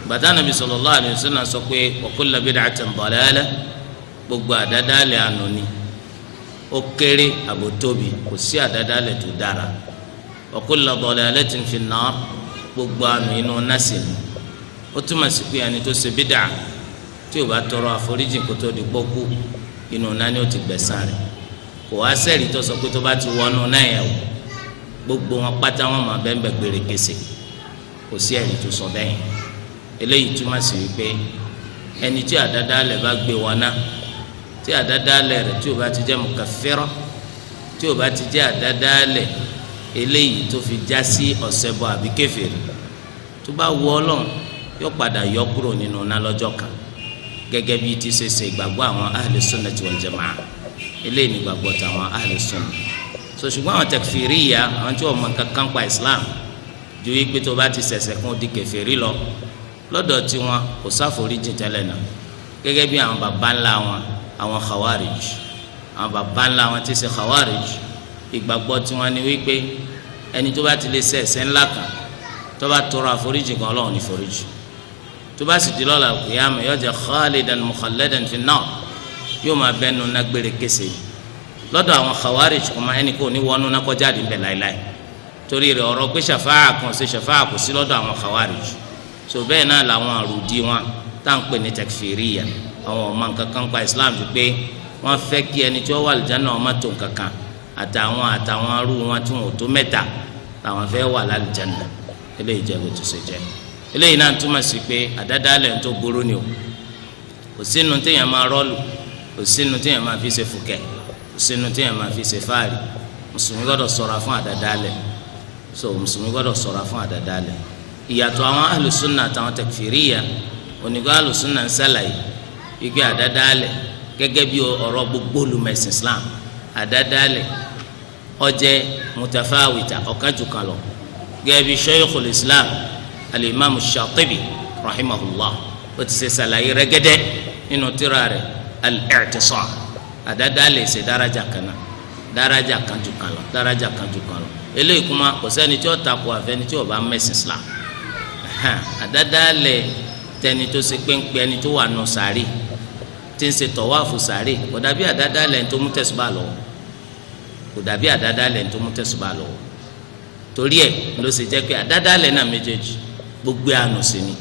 bàtà nàbì sallallahu alaihi wasallam sọ pé wa kullu bid'atin dalalah gbogbo àdádálẹ̀ àná ni ó kéré àbótóbi kò sí àdádálẹ̀ tó dára wa kullu dalalatin fin nar gbogbo àná inú násì ni ó túmọ̀ sí pé ẹni tó ṣe bídà tí o bá tọrọ àforíjì kó tó di pọ́kú inú náà ni ó ti gbẹ̀san rẹ̀ kò wá sẹ́ẹ̀rì tó sọ pé tó bá ti wọnú náà yẹn o gbogbo wọn pátá wọn máa bẹ́ẹ̀ bẹ́ẹ̀ gbére kése kò sí ẹ̀rí tó sọ bẹ́ẹ̀ eléyìí túmọ̀ sí wípé ẹni tí àdádálẹ̀ bá gbé wọn náà tí àdádálẹ̀ rẹ̀ tí o bá ti jẹ́ mukaffira tí o bá ti jẹ́ àdádálẹ̀ eléyìí tó fi já sí ọ̀ṣẹbọ àbí kèfèrí tó bá wọ Ọlọ́run yóò padà yọ kúrò nínú náà lọ́jọ́ kan gẹ́gẹ́ bí ti ṣe ṣe ìgbàgbọ́ àwọn ahlu sunnati wal jamaa eléyìí ní ìgbàgbọ́ tàwọn ahlu sunna so ṣùgbọ́n àwọn takfiriya àwọn tí wọ́n mọ kankan pa Islam ju wípé tó bá ti ṣẹ̀ṣẹ̀ kún di kèfèrí lọ lọ́dọ̀ tí wọn kò sáforíjì tẹ́lẹ̀ náà gẹ́gẹ́ bí àwọn baba ńlá wọn àwọn khawarij àwọn baba ńlá wọn ti ṣe khawarij ìgbàgbọ́ tí wọn ni wípé ẹni tó bá ti lè ṣẹ̀ ẹ̀ṣẹ̀ ńlá kan tó bá tọrọ àforíjì kan Ọlọ́run ní foríjì tó bá sì di lọ́la kìyàmù yóò jẹ́ khalidan mukhalladan fi an-nar yóò máa bẹ́ẹ̀ nù nágbére kése lọ́dọ̀ àwọn khawarij kọ́má ẹnì kò ní wọnú náà kọjá àdín bẹ̀ láéláé torí rẹ̀ ọ̀rọ̀ pé ṣàfáà kan ṣe ṣàfáà kò sí lọ́dọ̀ àwọn khawarij so bẹ́ẹ̀ náà làwọn àrùdí wọn tá à ń pè ní takfiriya àwọn ọmọ nǹkan kan pa Islam ju pé wọ́n fẹ́ kí ẹni tí wọ́n wà lìjánà ọmọ tó nǹkan kan àtàwọn arú wọn tí wọn ò tó mẹ́ta làwọn fẹ́ wà lálìjánà eléyìí jẹ́ bó ti ṣe jẹ́. Eléyìí náà túmọ̀ sí pé àdádálẹ̀ tó burú ni o, kò sínú téèyàn máa rọ́ọ̀lù, kò sínú téèyàn máa fi ṣe fùkẹ́, kò sínú téèyàn máa fi ṣe fáàrí. Mùsùlùmí gbọ́dọ̀ ṣọ́ra fún àdádálẹ̀, mùsùlùmí gbọ́dọ̀ ṣọ́ra fún àdádálẹ̀. Ìyàtọ̀ àwọn ahlùsùnà àtàwọn tẹkfìríyà, onígbà ahlùsùnà ń sàlàyé igi àdádálẹ̀ gẹ́gẹ́ bí ọ̀rọ̀ gbogbo olùmẹ̀sìn Islam. Àdádálẹ̀ ó jẹ́ mutafawita, ọ̀kan jù kan lọ, gẹ́gẹ́ bí Shaykhul Islam al-Imam Shatibi rahimahullah ó ti ṣe sàlàyé rẹ́gẹ́dẹ́ nínú tírà rẹ̀ al-I'tisam. Àdádálẹ̀ ṣe daraja kan náà, daraja kan jù kan lọ, daraja kan jù kan lọ. Eléyìí kuma kò sẹ́ni tí ó takò àfẹ́ni tí ó bá mẹ̀sìn Islam. Àdádálẹ̀ tẹni tó ṣe pẹ́ńpẹ́ ẹni tó wà nù sàárì tí ń ṣe tọ̀wáàfù sàárì kò dàbí àdádálẹ̀ tó mú tẹ̀sùbà lọ́wọ́, kò dàbí àdádálẹ̀ tó mú tẹ̀sùbà lọ́wọ́. Torí ẹ̀ ló ṣe jẹ́ pé àdádálẹ̀ náà méjèèjì gbogbo àánú sí ni,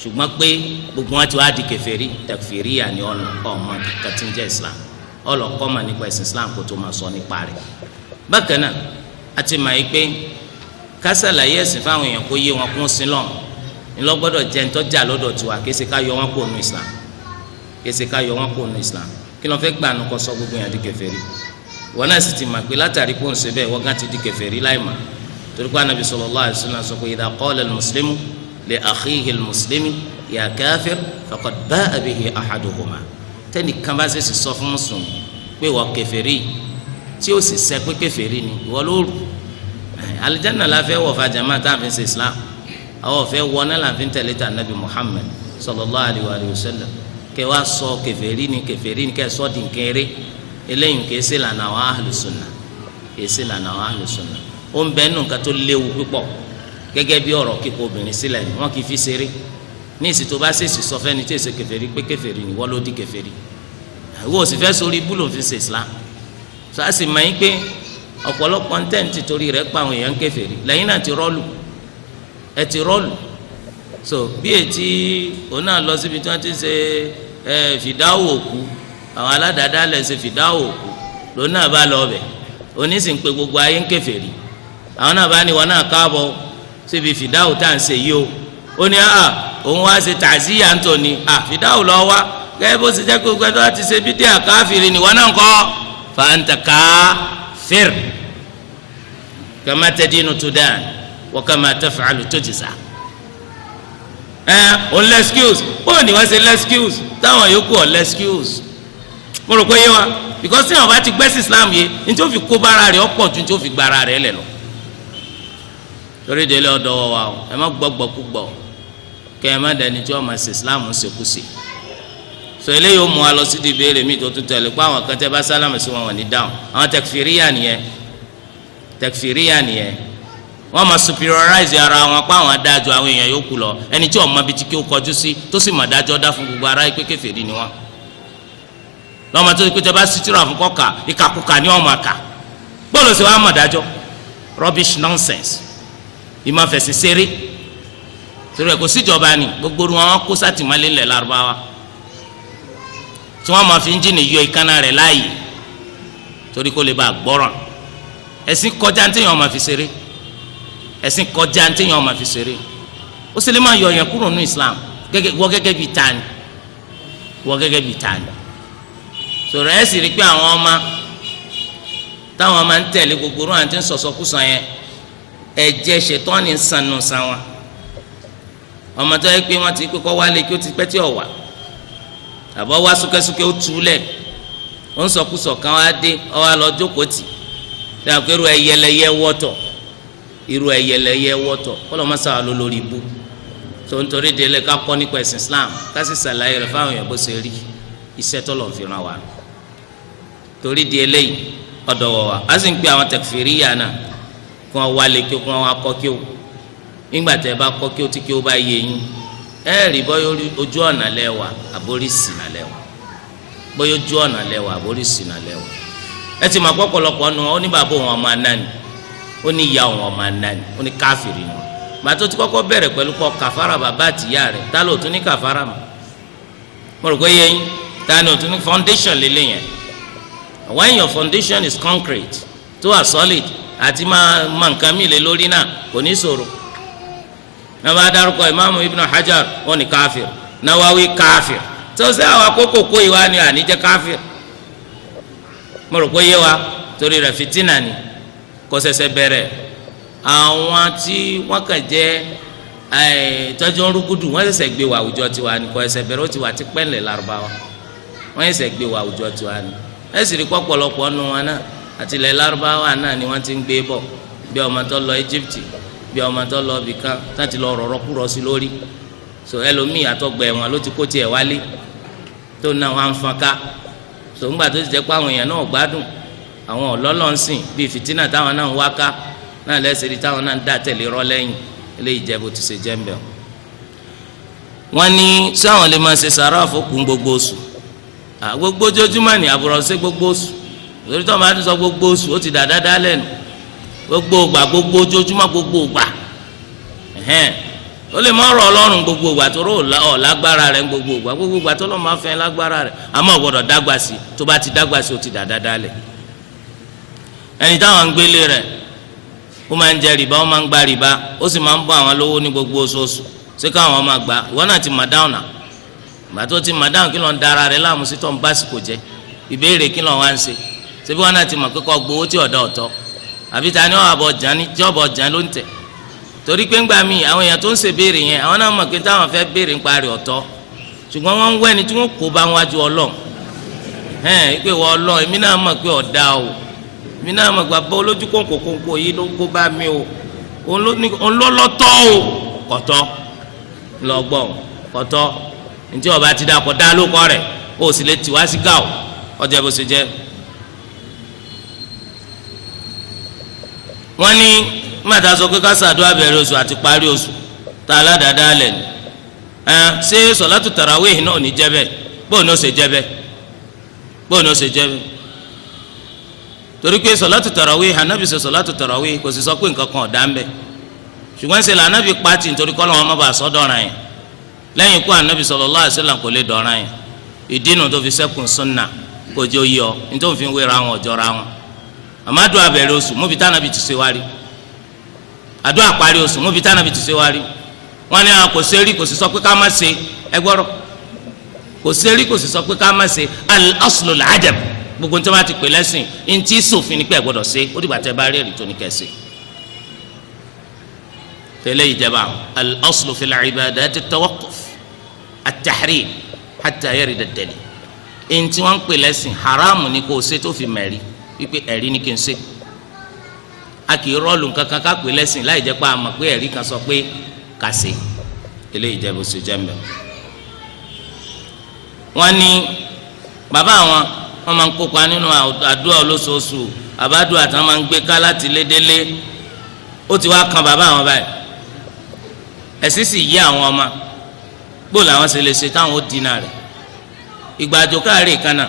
ṣùgbọ́n pé gbogbo wọn ti wá di kèfèrí, tẹkfìríyà ni ọ̀nà ọmọ kàtí ń jẹ́ Islam, ọlọ́kọ́ mà nípa ẹ̀sìn Islam kó tó máa sọ nípa rẹ̀. Bákan náà a ti mọ̀ yìí pé kásàlàyé ẹ̀sìn fáwọn èèyàn kó yé wọn kún sí lọ́n ńlọ́gbọ́dọ̀ jẹ́ ńtọ́jà lọ́dọ̀ tiwa kése ká yọ wọn kó nu Islam, kése ká yọ wọn kó nu Islam. Kí ló fẹ́ gbà nù kọ́ sọ gbogbo yẹn di kèfèrí? Wọn náà sì ti mọ̀ pé látàrí kó ń ṣe bẹ́ẹ̀ wọ́n gán ti di kèfèrí láì mọ̀. Torí pé Ànábì sallallahu alaihi wasallam sọ pé idha qala al-muslimu li akhihi al-muslimi ya kafir faqad ba'a bihi ahaduhuma. Tẹ́nì kan bá ṣèṣì sọ fún mùsùlùmí pé wọ́n kèfèrí tí ó sì sẹ́ pé kèfèrí ni ìwọ ló rù. Aljanna la fẹ́ wọ̀ fàjàmá tá a fi ṣe Islam, àwọn ọ̀fẹ́ wọ náà la fi ń tẹ̀lé ta Nabi Muhammad sallallahu alaihi wa sallam. Kẹ́ wá sọ kèfèrí ni kẹ́ sọ́ di nkéré, eléyìí kìí ṣe lànà àwọn ahlu sunna, kìí ṣe lànà àwọn ahlu sunna. Ó ń bẹ nù nǹkan tó léwu púpọ̀ gẹ́gẹ́ bí ọ̀rọ̀ kíkọ obìnrin sílẹ̀ ni wọ́n kì í fi ṣeré. Ní ìsìn tó bá ṣèṣì sọ fẹ́ni tí èsè kèfèrí pé kèfèrí ni wọ́n ló di kèfèrí. Ìwọ ò sì fẹ́ sórí ibú ló fi ṣe Islam. Sọ á sì mọ̀ yín pé ọ̀pọ̀lọpọ̀ ń tẹ̀ǹtì torí rẹ̀ pa àwọn èèyàn kèfèrí lẹ́yìn náà ti rọ́ọ̀lù, ẹ ti rọ́ọ̀lù. So bí ètí òun náà lọ síbi tí wọ́n ti ṣe fìdáwò òkú, àwọn aládàáda lẹ̀ ṣe fìdáwò òkú lòun náà bá lọ ọbẹ̀ onísìn pé gbogbo ayé ń kèfèrí. Àwọn náà bá ní wọn náà káàbọ̀ síbi fìdáwò tá à ń ṣe yìí o. Ó ní òun wá ṣe tàzíyà ń tò ní fìdáwò lọ wá gẹ́gẹ́ bó ṣe jẹ́ pé gbogbo ẹ̀dọ́ ti ṣe bídíà káfíìrì ni wọn náà ń kọ́ fa anta kafir kama tadinu tudan wa kama taf'alu tujza. On l'excuse bó ni wọ́n ṣe l'excuse táwọn yòókù ọ̀ l'excuse. Mo rò pé yé wa because tí wọn bá ti gbẹ́sí Islam yé ní tí ó fi kó bára rẹ̀ ọ̀pọ̀ ju ní tí ó fi gba ara rẹ̀ lẹ̀ lọ. Torí délé ọ̀dọ̀ wa o ẹ má gbọ́gbọ́ kú gbọ́ kẹ́ ẹ má dẹni tí wọ́n máa ṣe Islam ṣekúṣe. Sọ eléyìí ó mú wa lọ sí di ìbéèrè mi tó tún tẹ̀lé pé àwọn kan tẹ́ bá sálámù sí wọn ní dáhùn. Àwọn tẹkfìríyà nìyẹn wọ́n máa superiorize ara wọn pa àwọn adájọ́ àwọn èèyàn yòókù lọ. Ẹni tí ọmọ bíi ti kí ó kọjú sí tó sì mọ̀ dájọ́ dá fún gbogbo ara pé kèfèrí ni wọ́n. Lọ́mọ tó ti pété bá sítírà fún kọ́ka ìkàkùkà ní ọmọ àkà gbọ́dọ̀ sí wàá mọ̀ dájọ́ rubbish nonsense ìmọ̀ fẹ̀sìn ṣeré torí ẹ̀ kò síjọba ni gbogbo wọn kó sátìmọ́lé ńlẹ̀ Lárúbáwá tí wọ́n máa fi ń jìnnì yọ ìkànnà rẹ̀ láàyè torí kó lè bá a gbọ́ràn. Ẹ̀sìn kọjá ní téèyàn máa fi ṣeré, ẹ̀sìn kọjá ní téèyàn máa fi ṣeré. Ó sì lè máa yọ yẹn kúrò ní Islam wọ́n gẹ́gẹ́ bíi tani sọ̀rọ̀ ẹ̀ sì rí pé àwọn ọmọ táwọn máa ń tẹ̀lé gbogbo rún àti ń sọ̀sọ́kùsọ yẹn ẹ̀jẹ̀ ṣètọ́ni ń sanu san wọn. Ọmọ tó yẹ pé wọ́n ti pé kọ́ wálé kí ó ti pẹ́ tí ò wà àbọ̀ wá súkẹ́súkẹ́ ó túlẹ̀ ó ń sọ̀kùsọ kan wá dé ọ wá lọ jókòó tì dáhùn pé irú ẹyẹlẹyẹ wọ́tọ̀ kọ́ lọ́ mọ́sá ló lórí ibú tó ń torí délé ká kọ́ nípa ẹ̀sìn Islam ká sì ṣàlàyé rẹ̀ fáwọn èèyàn bó ṣe rí iṣẹ́ tó lọ́n fi ràn wá torí di eléyìí ọ̀dọ̀ wọ̀ wá a sì ń pe àwọn tẹkfìríyà náà kí wọ́n wá lé kí wọ́n wá kọ́ kí o nígbà tẹ́ ẹ bá kọ́ kí o tí kí o bá yé yín ẹ rí bóyá ojú ọ̀nà lẹ́wà àbórí ṣìnà lẹ́wà bóyá ojú ọ̀nà lẹ́wà àbórí ṣìnà lẹ́wà ẹ ti máa gbọ́ pọ̀lọpọ̀ nù ó ní bàbá òun ọmọ anáni ó ní ìyá òun ọmọ anáni ó ní káfìrí ni màá tó ti kọ́kọ́ bẹ̀rẹ̀ pẹ̀lú pọ̀ kàfàrà bàbá àtìyá rẹ̀ tá ló tún ní kàfàrà mọ́ mo rò pé yẹ yín tá ni ò tún ní foundation lélẹ̀ yẹn when your foundation is concrete tó wà solid àti máa nǹkan mi lè lórí náà kò ní ṣòro náà bá dárúkọ ìmáàmù Ibn Hajar wọ́n ní káfíìr, Nawawi káfíìr. tó ṣe àwọn àkókò kó ìwà ni àníjẹ́ káfíìr. mo rò pé yé wa torí rẹ̀ fìtínà ni kò ṣẹ̀ṣẹ̀ bẹ̀rẹ̀. àwọn tí wọ́n kàn jẹ́ tọ́jú orúkúdù wọ́n ṣẹ̀ṣẹ̀ gbé wà àwùjọ tiwa ni kò ṣẹ̀ṣẹ̀ bẹ̀rẹ̀ ó ti wà ti pẹ́ńlẹ̀ Lárúbáwá wọ́n ṣẹ̀ṣẹ̀ gbé wà àwùjọ tiwa ni. ẹ sì rí pọ̀pọ̀lọpọ̀ nù wọn náà àti ilẹ̀ Lárúbáwá náà ni wọ́n ti ń gbé bọ̀ bí ọmọ tó lọ Egypt bí ọmọ tó lọ bìkan láti lọ rọ̀rọ̀ kúrọ̀ sí lórí. so ẹlòmíì àtọgbà ẹ̀wọ̀n ló ti kó tiẹ̀ wálé tó náà wọ́n á ń fọn ká. so ńgbà tó ti jẹ́ pé àwọn èèyàn náà gbádùn àwọn ọlọ́lọ́nsìn bíi fìtínà táwọn náà ń wá ká náà lẹ́sẹ̀ rí táwọn náà ń dá tẹ̀lé rọ́ lẹ́yìn eléyìí jẹ́ bó ti ṣe jẹ́ ń bẹ̀. wọ́n ní sáwọn lè máa ṣe sàrà àfọkùn gbogbo oṣù gbogbo ojoojúmọ́ ni àbúrò ṣe gbogbo oṣù lórí tó máa ń sọ gbogbo oṣù ó ti dà dáadáa lẹ́nu gbogbo ògbà gbogbo ojoojúmọ́ gbogbo ògbà ó lè má rọ̀ Ọlọ́run gbogbo ògbà tó rọ̀ lágbára rẹ̀ gbogbo ògbà gbogbo ògbà tó lọ́ máa fẹ́ lágbára rẹ̀ àmọ́ ò gbọ́dọ̀ dágbà sí tó bá ti dágbà sí ó ti dà dáadáa lẹ̀. ẹni táwọn ń gbélé rẹ̀ ó máa ń jẹ rìbá ó máa ń gba rìbá ó sì máa ń bọ́ àwọn lówó ní gbogbo oṣooṣù ṣé káwọn máa gbà ìwọ náà ti mà dáhùn náà ìgbà tó ti mà dáhùn kí ló ń dara rẹ̀ láàmú sí tó ń básìkò jẹ ìbéèrè kí ló wá ń ṣe ṣé bí wọn náà ti mọ̀ pé kọ́ gbowó tí ọ̀dọ́ ọ̀tọ́ àbí ta ni ọ̀bọ̀ jàn ní tí ọ̀bọ̀ jàn ló ń tẹ̀ torí pé ńgbà míì àwọn èèyàn tó ń ṣe béèrè yẹn àwọn náà mọ̀ pé táwọn fẹ́ béèrè ń parí ọ̀tọ̀ ṣùgbọ́n wọ́n ń wẹ́ni tí wọ́n kó bá wájú Ọlọ́run ìpè wọ Ọlọ́run èmi náà mọ̀ pé ọ̀dà o èmi náà mọ̀ gbà bọ́ olójú kòǹkòǹkò yìí ló kó bá mi o olólọ́tọ́ o kọ̀tọ́ lọ́gbọ̀n kọ̀tọ́ ntí ọba ti dá kọ́ dá ló kọ́ rẹ̀ o sì lè tiwá sí gà o ọjà bó ṣe jẹ́. wọ́n ní mẹ́ta sọ pé ká ṣàdúrà bẹ̀rẹ̀ oṣù àti parí oṣù tá aládàáda lẹ̀ ní ṣé sọ̀látù tàràwíhì náà ò ní jẹ́ bẹ́ẹ̀ bóun ní ó ṣe jẹ́ bẹ́ẹ̀ bóun ní ó ṣe jẹ́ bẹ́ẹ̀ torí pé sọ̀látù tàràwíhì ànábì ṣe sọ̀látù tàràwíhì kò sì sọ pé nǹkan kan ọ̀dà ń bẹ ṣùgbọ́n ṣe là ànábì pàtì nítorí kọ́ lọ́wọ́ má bàa sọ́ dọ̀ràn yẹn lẹ́yìn ikú ànábì sallallahu alaihi wasallam kò lè dọ̀ràn yẹn ìdínú tó fi sẹ́kùn sunna kò jẹ́ oyè ọ nítorí fi ń wéra wọn ọ̀jọ́ra wọn àmàdùn abẹ̀rẹ̀ oṣù mọ́bi tánàbì ti ṣe wárí àdúrà parí oṣù mọ́bi tánàbì ti ṣe wárí wọn ni kò sẹ́rí kò sì sọ pé ká má ṣe ẹgbọ́rọ̀ kò sẹ́rí kò sì sọ pé ká má ṣe al-aslu al-adab gbogbo nítorí wọn ti pè lẹ́sìn ntí sòfin ni pé ẹ gbọ́dọ̀ ṣe ó dìgbà tẹ́ bá rí ẹ̀rí tó ní kẹ́sì tẹ́lẹ̀ ìjẹba al-aslu fil ibadati at-tawaqquf at-tahrim hatta yarida ad-dalil ntí wọn pè lẹ́sìn haramu ni kò ṣe tó fi mẹ́rí wípé ẹ̀rí ni kí n ṣe a kì í rọ́ọ̀lù kankan ká pè lẹ́sìn láì jẹ́ pé a mọ̀ pé ẹ̀rí kan sọ pé ká ṣe eléyìí jẹ́ bó ṣe jẹ́ mbẹ́. wọ́n ní bàbá wọn máa ń kópa nínú àdúrà olóṣooṣù àbádùn àtàwọn máa ń gbé ká láti lédélé ó ti wá kan bàbá wọn báyìí ẹ̀sìn sì yí àwọn ọmọ gbọ́dọ̀ àwọn ṣe lè ṣe táwọn ó dínà rẹ̀ ìgbà àjò káàárẹ̀ kan náà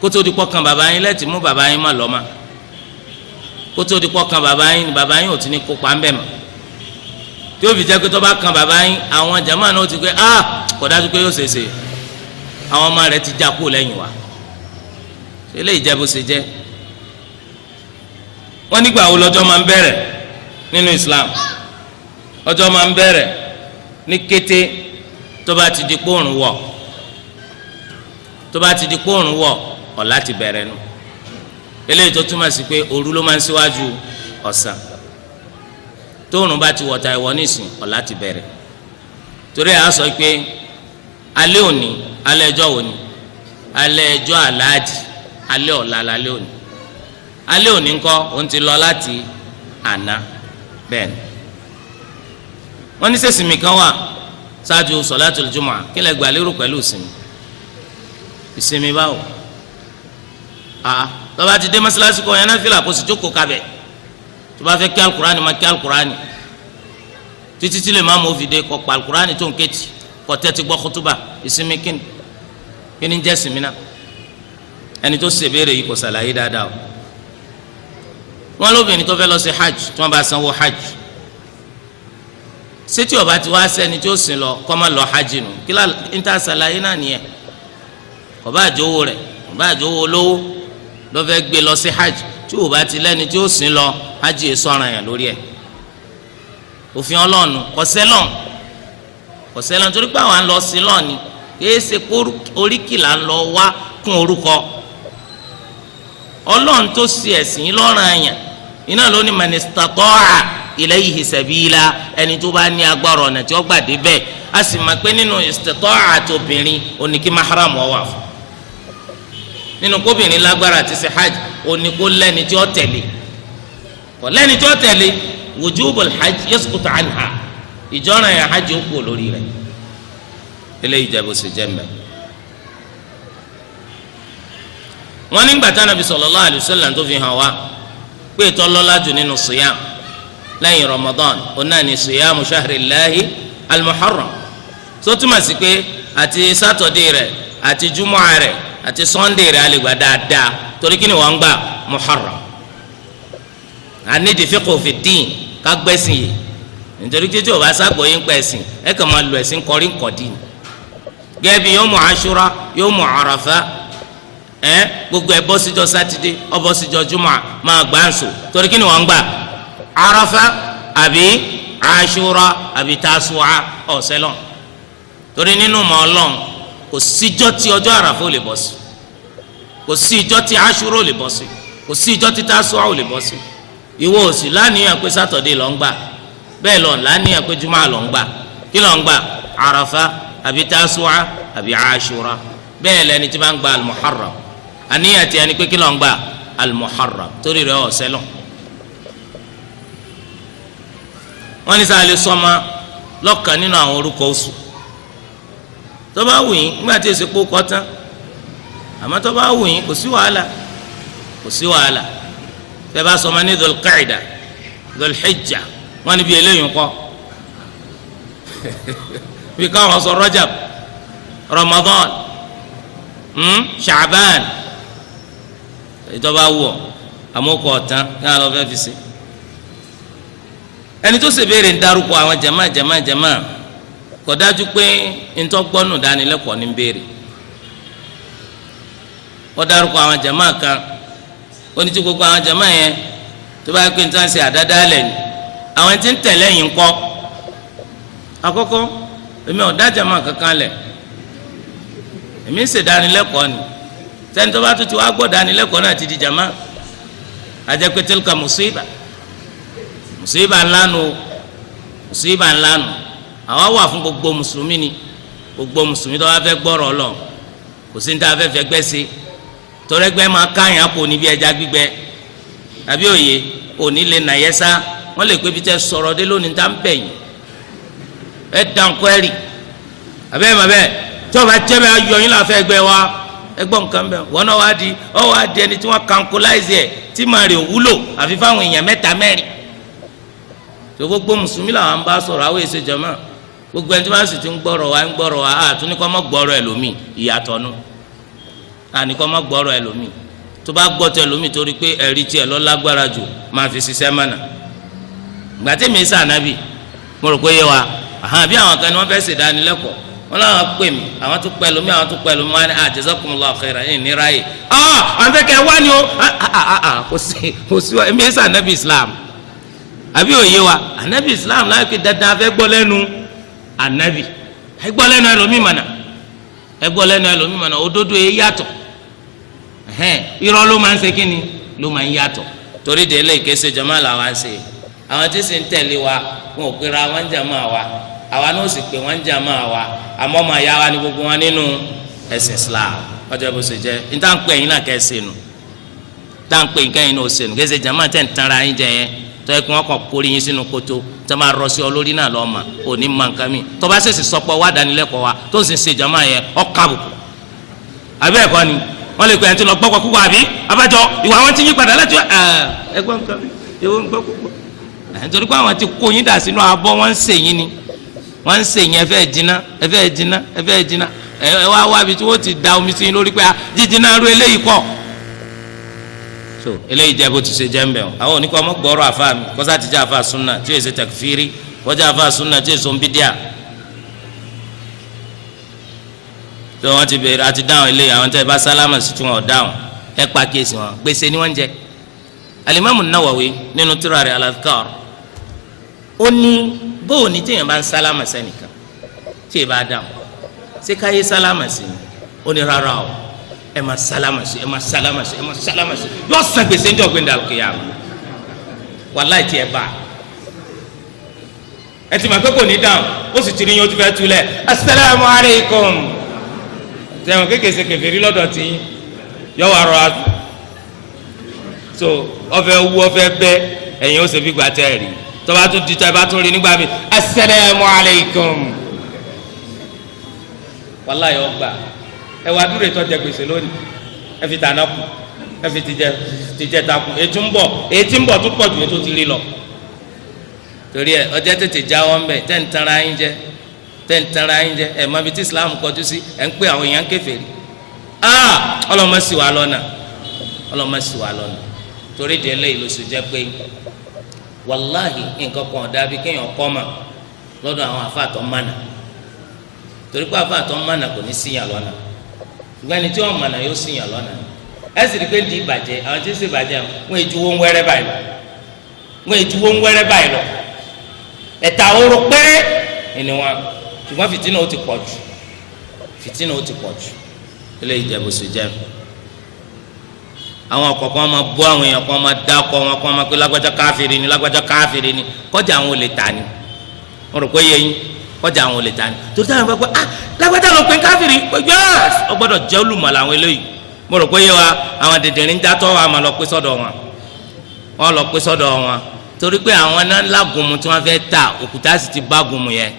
kótó di pọ́kàn bàbá yín lẹ́tì mú bàbá yín má lọ́mọ kótó di pọ́kàn bàbá yín ni bàbá yín ò ti ní kópa ńbẹ̀ mọ́ tí ó fi jẹ́ pé tó bá kan bàbá yín àwọn jàmáà náà ti pé kò dájú pé yóò ṣèṣe àwọn ọmọ rẹ̀ ti já kó lẹ́yìn wa eléyìí jẹ́ bó ṣe jẹ́. wọ́n nígbà wo lọ́jọ́ máa ń bẹ̀rẹ̀ nínú Islam ọjọ́ máa ń bẹ̀rẹ̀ ní kété tó bá ti di pòrùn wọ̀ tó bá ti di pòrùn wọ̀ ọ̀la ti bẹ̀rẹ̀ nu eléyìí tó túmọ̀ sí pé òru ló máa ń síwájú ọ̀sán tóòrùn bá ti wọ̀ta ìwọ nísìn ọ̀la ti bẹ̀rẹ̀ torí ẹ̀ á sọ pé alẹ́ òní alẹ́ ẹjọ́ òní alẹ́ ẹjọ́ aláàjì alẹ́ ọ̀la lálẹ́ òní alẹ́ òní ńkọ́ òun ti lọ láti àná bẹ́ẹ̀ ni wọ́n ní sẹ́sìmì kan wà ṣáájú sọ̀látùl jumu'ah kí lẹ gbà lérò pẹ̀lú ìsinmi ìsinmi báwo tọ́ba ti dé mọ́sálásí kọ́ yẹn náà fìlà kó sì jókòó kabẹ̀ tó bá fẹ́ kí alukurani máa kí alukurani títí tí lè má mú òfìdé kọ́ pa alukurani tó ń kéjì kọ́ tẹ́tí gbọ́ kútúbà ìsinmi kíni jẹ́ ìsinmi náà ẹni tó ṣe béèrè yìí kò ṣàlàyé dáadáa o wọn lóbìnrin tó fẹ́ lọ sí hajj tí wọ́n bá sanwó hajj sétí ọba tí wàá sẹ́ni tí ó sìn lọ kọ́ máa lọ hajj nù kí lá ń tà ṣàlàyé náà nìyẹn ọba àjòwò rẹ̀ ọba àjòwò lówó ló fẹ́ gbé lọ sí hajj tí ò bá ti lẹ́ni tí ó sìn lọ hajj yìí sọ̀ràn yẹn lórí ẹ̀ òfin ọlọ́ọ̀nù kọ̀sẹ́lọ̀n torí pé àwọn à ń lọ sí lọ́ọ̀ni kìí ṣe kó oríkìlà ń lọ wá kún orúkọ ọlọ́ọ̀n tó ṣe ẹ̀sìn lọ́rùn àyàn iná ló ní man istata'a ilayhi sabila ẹni tó bá ní agbára ọ̀nà tí ó gbà dé bẹ́ẹ̀ a sì mọ̀ pé nínú istita'a àti obìnrin òní kí mahram wà fún nínú kóbìnrin lágbára àti ṣe hajj òní kó lẹ́ni tí ó tẹ̀lé kò lẹ́ni tí ó tẹ̀lé wujubul hajj yasqutu anha ìjọ́ràn yẹn hajj ó kú lórí rẹ̀ eléyìí jẹ́ bó ṣe jẹ́ mẹ́. wọ́n nígbà tí Ànábì sallallahu alaihi wasallam tó fi hàn wá pé ètò ọlọ́lá jù nínú siyam lẹ́yìn Ramadan ó náà ní siyamu shahrillahi al-muharram tó túmọ̀ sí pé àti sátọ̀dé rẹ̀ àti júmọ̀ rẹ̀ àti sọ́ndé rẹ̀ alẹ́ gbà dáadáa torí kí ni wọ́n ń gbà muharram ànídìí fiqhu fi dín ká gbẹ́sìn yìí nítorí tí o bá ságbó yín pẹ́ ẹ̀sìn ẹ kàn máa lo ẹ̀sìn kọrí nkọ̀dí ni gẹ́gẹ́ bí yawmu Ashura yawmu Arafa gbogbo ẹ bọ́ síjọ́ sátidé ọ bọ́ síjọ́ jùmọ̀ máa gbà ń sò torí kí ni wọ́n ń gbà Arafa àbí Ashura àbí Tasu'a ọ̀sẹ̀lọ̀ torí nínú mọ́ ọlọ́run kò síjọ́ tí ọjọ́ Arafa ò lè bọ́ sí kò sí ìjọ́ tí Ashura ò lè bọ́ sí kò sí ìjọ́ tí Tasu'a ò lè bọ́ sí ìwọ òsì lánìyàn pé sátọ̀dé ló ń gbà bẹ́ẹ̀ lọ lánìyàn pé jùmọ̀ ló ń gbà kí ló ń gbà Arafa àbí Tasu'a àbí Ashura bẹ́ẹ̀ lẹni tí wọ́n ń gba al-Muharram àníyàn tí ẹni pé kí ló ń gbà al-Muharram torí rẹ̀ ọ̀sẹ̀ lọ. wọ́n ní sáà lè sọ́mọ lọ́kàn nínú àwọn orúkọ oṣù tó bá wù yín nígbà tí èsì kó kọ́ tán àmọ́ tó bá wù yín kò sí wàhálà bẹ́ẹ̀ bá sọ́mọ ní Dhul-Qa'da Dhul-Hijja wọ́n ní bí eléyìí kọ́ bí káwọn sọ Rajab Ramadan Sha'ban ìjọba wù ọ́ àmọ́kọ̀ ọ̀tán ní àlọ́ fẹ́ fi sí ẹni tó ṣe béèrè ń darúkọ àwọn jama kò dájú pé ntọ́gbọ́nù dánilẹ́kọ̀ọ́ ní béèrè ó darúkọ àwọn jama kan ó ní tí gbogbo àwọn jama yẹn tó bá yẹ pé nítorí ṣe àdádálẹ̀ ni àwọn tí ń tẹ̀lé yìí ń kọ́ àkọ́kọ́ èmi ò dá jama kankan lẹ̀ èmi ń ṣe dánilẹ́kọ̀ọ́ ni sẹ́ni tó bá tún ti wá gbọ́ dánilẹ́kọ̀ọ́ náà ti di jama àjẹpẹ́ tilka musiba ńlá nu àwa wà fún gbogbo mùsùlùmí ni gbogbo mùsùlùmí tó bá fẹ́ gbọ́rọ̀ lọ kò sí ní tá a fẹ́ fẹ́ gbẹ́ sí torẹ́gbẹ́ máa káyàn kò ní bí ẹja gbígbẹ àbí òye òní lè nà yẹsà wọ́n lè pé bí tẹ́ sọ̀rọ̀ dé lónìí tá ń bẹ̀ yìí ẹ dànkọ́ ẹ̀rì àbẹ́ẹ̀ màbẹ́ tí wọ́n bá jẹ́ bẹ́ẹ̀ ayọ̀ yín láfẹ́ gbẹ wa ẹgbọ́n nǹkan bẹ́ẹ̀ wọ́n náà wá di ẹni tí wọ́n kankuláìsì ẹ̀ tí màá rè wúlò àfi fáwọn èèyàn mẹ́ta mẹ́rin tó gbogbo mùsùlùmí làwọn ń bá sọ̀rọ̀ àwọn èsè jọmọ gbogbo ẹni tí wọn sì ti ń gbọ́rọ̀ wa àtúní kọ́ mọ́ gbọ́rọ̀ ẹlòmíì ìyàtọ̀ nù àní kọ́ mọ́ gbọ́rọ̀ ẹlòmíì tó bá gbọ́ tẹ ẹlòmíì torí pé ẹ̀rí tiẹ̀ lọ lágbára jù máa fi ṣiṣẹ́ mọ́nà gbàtẹ́ mi sá ànábì mo rò pé yé wa bí àwọn kan ní wọ́n fẹ́ ṣèdánilẹ́kọ̀ọ́ wọn làwọn pè mí àwọn tó pẹ́ lómi wọn ni jazakumullahu khairan ẹ̀ ní ráyè àwọn fẹ́ kẹ́ wá ni o kò sí mi sá ànábì Islam àbí òye wa anabi Islam láyé pé dandan afẹ́ gbọ́ lẹ́nu anabi ẹ gbọ́ lẹ́nu ẹlòmíì mọ̀nà òdodo yẹ yàtọ̀ irọ́ ló máa ń ṣe kíni ló máa ń yàtọ̀ torí de ilé ìkéṣe jama làwọn ń ṣe àwọn tí sì ń tẹ̀lé wa wọn ò pera wọn jama wa àwa náà sì pé wọn jama wa àmọ́ ọmọ àyà wa ni gbogbo wọn nínú ẹ̀sìn Islam ọjọ́ bó ṣe jẹ́ ní táwọn pè yín náà kẹ́ ẹ ṣe nù táwọn pè yín kẹ́yìn náà ó ṣe nù kéṣe jama tẹ̀ ń tanra yín jẹ yẹn tọ́ ẹ kí wọ́n kàn kórè yín sínú kótó tó máa rọ sí ọ lórí náà lọ́ọ́ mà ò ní mọ nǹkan mi tó bá ṣèṣì sọpọ̀ wá dánilẹ́kọ̀ọ́ wa tó ń sì ṣe jàmá yẹn ọ́ kábùkù àbí ẹ̀kọ́ ni wọ́n lè pè ẹ́ tí lọ gbọ́kọ̀ kúkọ àbí abájọ ìwà wọn ti yí padà láti ẹgbọ́n nǹkan mi èwo ń gbọ́ púpọ̀ nítorí pé àwọn ti kó yín dà sínú abọ́ wọ́n ń sè yín ni wọ́n ń sè yín ẹ fẹ́ jiná ẹ wá wábi tí wọ́n ti da omi sí yín lórí pé jíjiná rú eléyìí kọ́ so eléyìí jẹ́ bó ti ṣe jẹ́ ń bẹ̀ ọ́ àwọn oníkọ́ ọmọ gbọ́rọ̀ àfa mi kọ́sá ti jẹ́ àfa sunna tí èsì takfiri kọjá àfa sunna tí èso ń bí díà tí wọ́n ti bẹ̀rẹ̀ àti dáhùn eléyìí àwọn tẹ́ ẹ bá sálámà sí tí wọ́n dáhùn ẹ pa kéésì wọn gbèsè ni wọ́n ń jẹ Al-Imam An-Nawawi nínú tírà rẹ̀ Al-Adhkar ó ní bóò ní téèyàn bá ń sálámà sẹ́nìkan tí ì bá dáhùn ṣé káyé sálámà sí ni ó ní rárá o ẹ máa sálámà sí ẹ máa sálámà sí ẹ máa sálámà sí yóò san gbèsè ń jọ gbẹ̀ndà al-qiyāmah wàláì tí ẹ bá ẹ ti máa pé kò ní dáhùn ó sì ti ní yín ó ti fẹ́ túlẹ̀ asalaamu aleykum sẹ́wọ̀n kékeré kèfèrí lọ́dọ̀ tí yọ wà rọ àdùn so ọfẹ wu ọfẹ bẹ ẹ̀yin ó ṣe fi gbà tẹ́ ẹ̀ rí tọ́ba tún di tọ́ ẹ bá tún rí nígbà mi asalaamu aleykum wàláyé ọgbà ẹ wà dúró ètò ọjà gbèsè lónìí ẹ fi tànà kù ẹ fi tìjẹ ta kù ètò ń bọ̀ tó pọ̀ ju ètò ti rí lọ torí ẹ ọjà tètè jáwọ́ ń bẹ̀ tẹ́ ń tanra yín jẹ ẹ mọ ibi tí Islam kọjú sí ẹ ń pè àwọn èèyàn kèfèrí ọlọ́mọ sì wà lọ́nà torí di eléyìí ló sì jẹ́ pé wàláhì nǹkan kan dàbí kéèyàn kọ́ mà lọ́dọ̀ àwọn afáàtọ̀ mánà torí pé afáàtọ̀ mánà kò ní síyàn lọ́nà ṣùgbọ́n ẹni tí wọ́n mánà yóò síyàn lọ́nà ẹ sì rí pé ní ìbàjẹ́ àwọn tí ń ṣe ìbàjẹ́ wọn èjú wọn wẹ́rẹ́ báyìí lọ ẹ̀ta oró péré ni wọn ṣùgbọ́n fìtínà ó ti pọ̀ jù eléyìí jẹ́ bó ṣe jẹ́ àwọn ọ̀kọ̀ọ̀kan máa bọ́ àwọn èèyàn kan máa dákọ̀ wọn kan máa pé lágbájá káfìrí ni kọjá àwọn olè ta ni wọn rò pé yẹyin kọjá àwọn olè ta ni torí táwọn bá pẹ́ lágbájá ló pé káfìrí yẹ́s ọ gbọ́dọ̀ jẹ́ olùmọ̀ làwọn eléyìí mo rò pé yẹ wa àwọn dèdèrè ń dátọ́ wa máa lọ pé sọ́dọ̀ wọn torí pé àwọn náà lágùnmu tí wọ́n fẹ́ ta òkúta sì ti bá gùnmu yẹn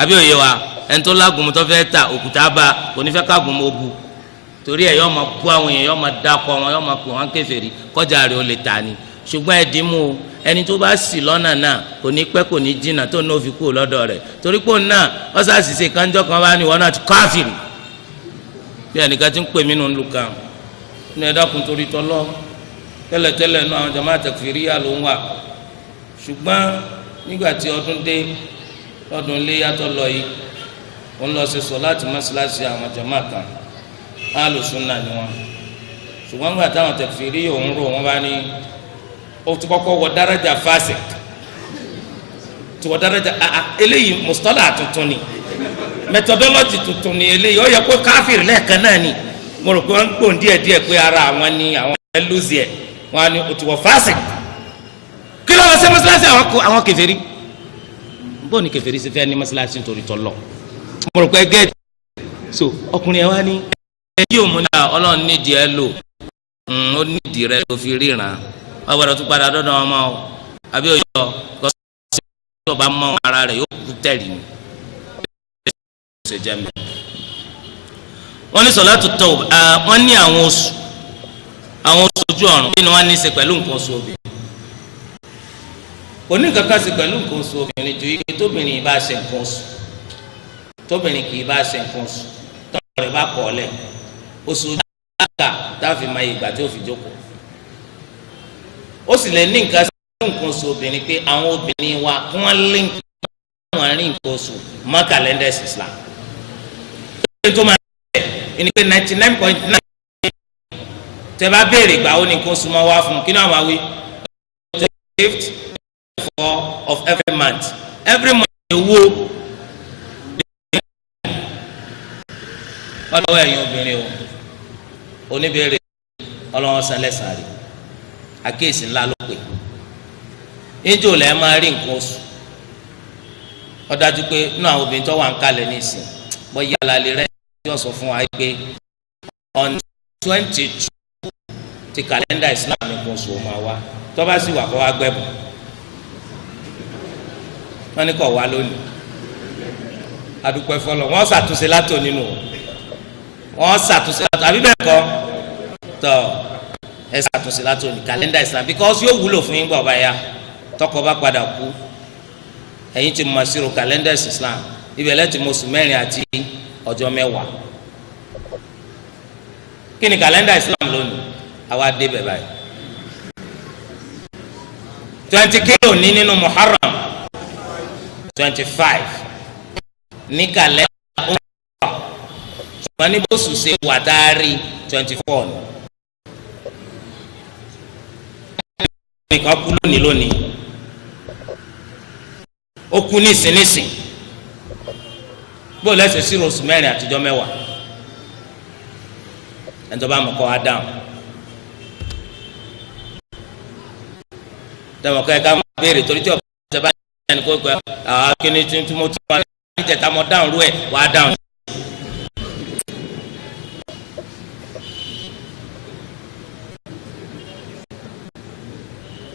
àbí òye wa ẹni tó lágùnmu tó fẹ́ ta òkúta bá kò ní fẹ́ kágùnmu ó bu torí ẹ yọ máa kó àwọn èèyàn yọ máa dákọ wọn yọ máa pè wọn kèfèrí kọjá rẹ ó lè ta ni ṣùgbọ́n ẹdínmú o ẹni tó bá ṣì lọ́nà náà kò ní pẹ́ kò ní jìnnà tó náà fi kú lọ́dọ̀ rẹ̀ torí pé òun náà ọ̀sà àṣìṣe kanjọ́ kan bá ní wọn náà ti káfìrì bí ẹnìkan ti ń pè mí nù ń lu kan ní ẹ̀dá kun torí tọ́lọ́ tẹ́lẹ̀tẹ́lẹ̀ náà àwọn jàmáà tẹ̀kfìríyà ló ń wà ṣùgbọ́n nígbà tí ọdún dé lọ́dún ilé yàtọ̀ lọ yìí wọ́n lọ sí sọ láti mọ́ṣáláṣí àwọn jàmáà kan alùsùnà ni wọn ṣùgbọ́n nígbà táwọn tẹ̀fìrí òun rò wọ́n bá ní ó ti kọ́kọ́ wọ dáràjà fásik tí wọ dáràjà eléyìí mùsùlùmí tuntun ni mẹtọdọlọjì tuntun ni eléyìí ó yẹ kó káfíìrì lẹ́ẹ̀kan náà ni mo rò pé wọ́n ń gbòòn díẹ̀díẹ̀ pé ara àwọn ni àwọn ẹ̀ lùzì ẹ̀ wọ́n á ní ó ti wọ fásik kí ló lọ sí mọ́sálásí àwọn kèfèrí bó ni kèfèrí sì fẹ́ ní mọ́sálásí nítorí tọ́lọ̀ mo rò pé gẹ́ẹ̀dì so ọkùnrin ẹ̀ wá ní ẹbí òmùnà ọlọ́run nídìí ẹ lò ó nídìí rẹ ló fi ríran wọ́n gbọ́dọ̀ tún padà dọ́dọ̀ wọn mọ́ ọ àbí òye ọ kọ́sí ọba mọ́ ara rẹ̀ yóò kú tẹ̀lé ní. wọ́n ní sọ̀látù tawb wọ́n ní àwọn oṣù ojú ọ̀run kí ni wọ́n ní í ṣe pẹ̀lú nǹkan oṣù obìnrin kò ní nǹkan kan ṣe pẹ̀lú nǹkan oṣù obìnrin ju ike tóbìnrin bá ṣe nǹkan oṣù tóbìnrin kì í bá ṣe nǹkan oṣù tọ́wọ́ rẹ̀ bá kọ̀ ọ́ lẹ̀ oṣù dáka táàfin máa yìgbà tí ó fi jókòó ó sì lè ní nǹkan sí nǹkan oṣù obìnrin pé àwọn obìnrin wa kí wọ́n líǹkì àwọn arìn nǹkan oṣù mọ́ kàlẹ́ndà Islam tó máa ń bẹ̀ ẹni pé 99.9 tẹ́ bá béèrè ìgbà wo ni nǹkan oṣù máa wá fún kí náà máa wí 5th of every month owó ọlọ́wọ́ ẹ̀yin obìnrin o oníbèrè ọlọ́wọ́ san lẹ́sàn-án rí àkíyèsí ńlá ló pè níjó lẹ́ẹ̀ máa rí nǹkan oṣù ó dájú pé inú àwọn obìnrin tó wà ń kalẹ̀ nísìn bọ́ yàrá lè rẹ́ yóò sọ fún wa pé on 22 ti kàlẹ́ndà Islam nǹkan oṣù máa wá tó bá sì wà kó wá gbẹ́bù wọ́n ní kó wá lónìí adúpẹ́ fọlọ́ wọ́n ṣàtúnṣe látò nínú wọ́n ṣàtúnṣe látò àbí bẹ́ẹ̀ kọ́ tọ́ ẹ ṣàtúnṣe látò ní kàlẹ́ndà Islam because yóò wúlò fún yín gbọ́ ọba ya tọkọ bá padà kú ẹ̀yin ti mọ̀ sírò kàlẹ́ndà Islam ibẹ̀ lẹ́tì mọ̀ oṣù mẹ́rin àti ọjọ́ mẹ́wàá kí ni kàlẹ́ndà Islam lónìí àwa dé bẹ̀ báyìí 20 kilo ní nínú Muharram 25 ní kàlẹ́ndà ọ̀hún ṣùgbọ́n ní bó sùn ṣe wà dárí 24 ni. nìkan kú lónìí ó kú nísìnyìísìn bó lẹ́sẹ̀ sí oṣù mẹ́rin àtijọ́ mẹ́wàá ẹni tó bá mọ̀ kọ́ Ádámù tẹ̀wọ̀n kọ́ ẹ̀ka máa béèrè torí tí ọ̀pọ̀ ìjọba ẹni kó gbẹ kíni tí mo tún wá ní ìjẹta mọ́ dáhùn rú ẹ̀ wá dáhùn.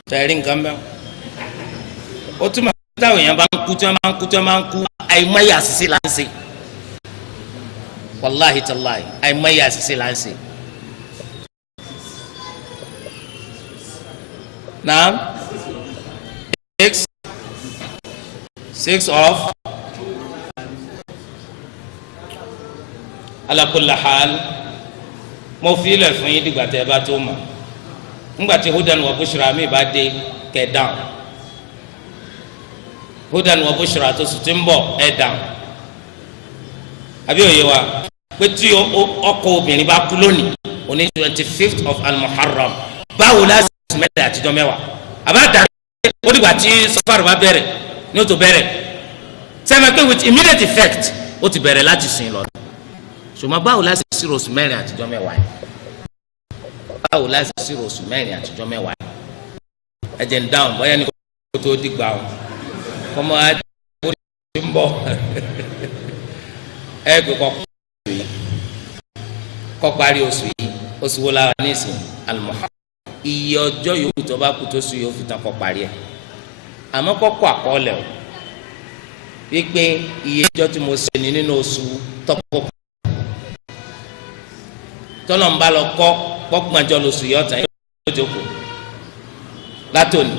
tẹ̀rí nǹkan bẹ́ẹ̀ ó túmọ̀ sí táwọn èèyàn bá ń kú tí wọ́n máa ń kú àìmọye àṣìṣe là ń ṣe wàláhi tàláhi àìmọye àṣìṣe là ń ṣe. Now, six of ala kulli hal mo fi ilẹ̀ fún yín dìgbà tẹ́ ẹ bá tó mọ̀ ńgbàtí hudan wa bushra mi bá dé kẹ́ dáhùn hudan wa bushra tó sì ti ń bọ̀ ẹ dáhùn àbí òye wa pé tí ọkọ obìnrin bá kú lónìí òní 25th of al-Muharram báwo láti mẹ́ta àtijọ́ mẹ́wàá àbá dàrú ó dìgbà tí sọfàrù bá bẹ̀rẹ̀ ní ó tó bẹ̀rẹ̀ sẹ́mi pé with immediate effect ó ti bẹ̀rẹ̀ láti sìn lọ ṣùgbọ́n báwo láti sí oṣù mẹ́rin àtijọ́ mẹ́wàá yìí báwo láti sí oṣù mẹ́rin àtijọ́ mẹ́wàá yìí ẹ̀jẹ̀ ń dáhùn bóyá ní kó tó dìgbà o kọ́mọ adé kó tó ń bọ̀ ẹ gbé kọ́ parí oṣù yìí oṣù wo la wà ní ìsìn al-Muharram iye ọjọ́ yòówù tó bá kú tó sùn yóò fi tán kọ́ parí ẹ̀ àmọ́ kọ́kọ́ àkọọ́lẹ̀ o wípé iye ọjọ́ tí mo ṣe ní nínú oṣù tọ́pọ̀ tọ́lọ̀ ń bá lọ kọ́ pọ́gbọ́njọ́ lóṣù yọ ọ̀tàn yóò jókòó látòní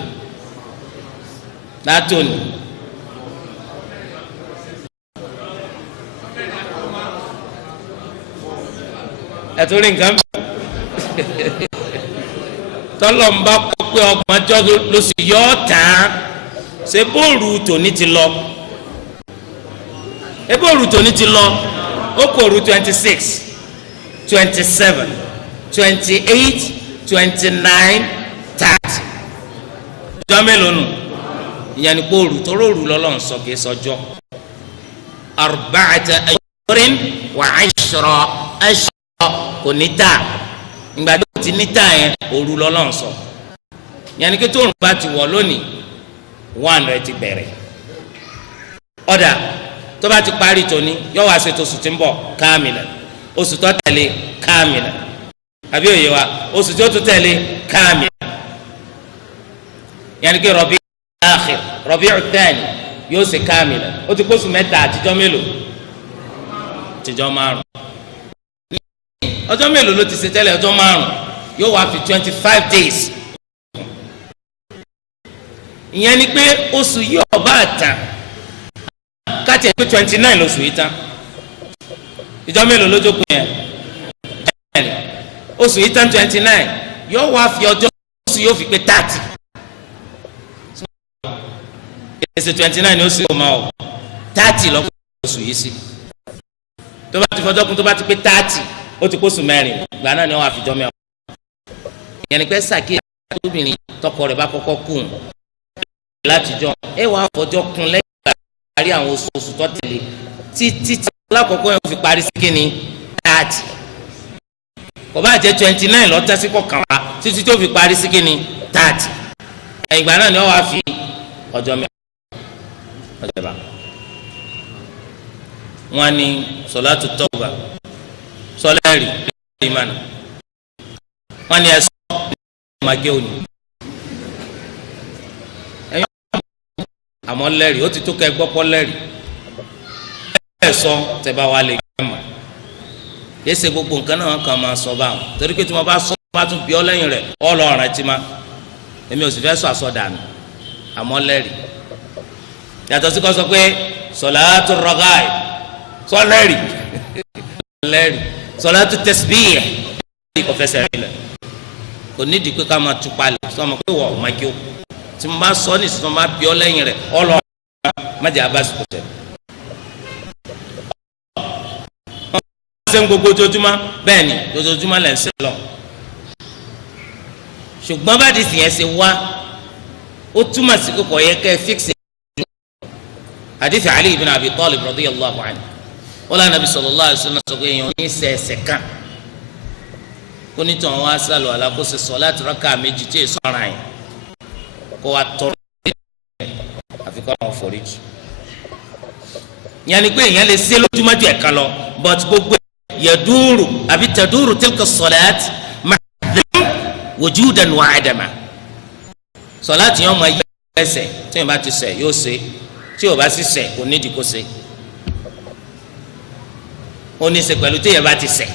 ẹ̀tún rí nǹkan tọ́lọ̀ ń bá kọ́ pé ọgbọ̀njọ́ lóṣù yọ ọ̀tàn ṣe bóòrù tòní ti lọ ebóòrù tòní ti lọ ó kò rú 26. 27, 28, 29, 30. ọjọ́ mélòó nù ìyẹn ni kóòrù tó róòrù lọ́lọ́run sọ kìí sọjọ́ arba'ata ashhurin wa 'ashra kò ní tà ìgbà tó ti ní tà yẹn òru lọ́lọ́run sọ ìyẹn ni kí tóòrùn bá ti wọ̀ lónìí 1 rẹ̀ ti bẹ̀rẹ̀ ọ̀dà tó bá ti parí tóní yọ wá ṣètò oṣù tí ń bọ̀ káàmìlà oṣù tó tẹ̀lé káàmìlà àbí òye wa oṣù tó tún tẹ̀lé káàmìlà yẹnni kí Rabi'ul Akhir Rabi'ut Thani yóò ṣe káàmìlà ó ti kóṣù mẹ́ta àtijọ́ mélòó àtijọ́ márùn ọjọ́ mélòó ló ti ṣe tẹ́lẹ̀ ọjọ́ márùn yóò wá fi 25 days ìyẹn ni pé oṣù yìí ọba àtàn káàtì ẹ̀ pé 29 lóṣù yìí tán ìjọ mélòó ló jókòó yẹn oṣù yìí tán 29 yóò wá fi ọjọ́ oṣù yóò fi pé 30 ẹsẹ̀ 29 ni ó sì máa ọ̀ 30 lọ́kọ̀ oṣù yìí sí tó bá ti fọjọ́ kún tó bá ti pé 30 ó ti kóṣù mẹ́rin ìgbà náà ni wọ́n á fi jọ mẹ́wàá ìyẹn ni pé sàkíyèsí obìnrin tọkọ rẹ̀ bá kọ́kọ́ kú látijọ́ ẹ wàá fọjọ́ kún lẹ́yìn ìgbà parí àwọn oṣù tó tẹ̀lé títí alákọ̀ọ́kọ́ yẹn fi parí sí kíni 30 kò bá jẹ́ 29 lọ́tẹ́ sí kọ̀ọ̀kan wá títí tó fi parí sí kíni 30 ẹ̀yìn ìgbà náà ni wọ́n wá fi ọjọ́ mẹ́wàá ọjọ́ bá wọ́n ní sọ̀látù tọ́wbà sọlẹ́rì ìmánà wọ́n ní ẹ̀sọ́ ọmọge òní ẹ̀yìn àmọ́ lẹ́rì ó ti tó kẹ́ gbọ́pọ́ lẹ́rì ẹ̀sọ́ tẹ́ bá wà lè gbẹ́ mọ́ yẹ́sẹ̀ gbogbo nǹkan náà kàn máa sọ báwọn torí pé tí mo bá sọ bá tún bí ọ lẹ́yìn rẹ̀ ọ lọ ọ̀ràn ẹtì má èmi ò sì fẹ́ sọ àsọdànù àmọ́ lẹ́rì yàtọ̀ sí kọ́ sọ pé sọ̀látù rọ̀gáì sọlẹ́rì lẹ́rì sọ̀látù tẹ̀síbíyẹ̀ kò fẹsẹ̀ rẹ̀ lẹ̀ kò nídìí pé ká máa tu palẹ̀ sọ ma pé wọ́n ọ̀ma kí o tí mo bá sọ ní ìsìn máa bí ọ lẹ́yìn rẹ̀ ọ lọ má jẹ́ abásùkò tẹ̀. wọ́n ṣe ń gbogbo ojoojúmọ́ bẹ́ẹ̀ ni ojoojúmọ́ lẹ̀ ń ṣe lọ ṣùgbọ́n bá di sìn yẹn ṣe wá ó túmọ̀ sí kókò yẹ kẹ́ ẹ fíksì hadithi Ali ibn Abi Talib radiyallahu anhu wala nabi sallallahu alaihi wasallam sọ pé èèyàn ní ṣẹ̀ṣẹ̀ kan kó nítorí wọn á sálọ alákòóso sọláàtì rákà méjì tí èso ara yẹn kó wa tọrọ àfi kọ́ àwọn foríjì yẹn ni pé èèyàn lè ṣe lójúmọ́ ju ẹ̀ka lọ but gbogbo yadúró àbí tadúró tilka sọláàtì ma'dham wujudan wa adama sọláàtì yẹn ọmọ yẹ ẹsẹ̀ tí yẹn bá ti ṣẹ̀ yóò ṣe tí yóò bá sì ṣẹ̀ kò nídìí kó ṣe ó ní í ṣe pẹ̀lú tí yẹn bá ti ṣẹ̀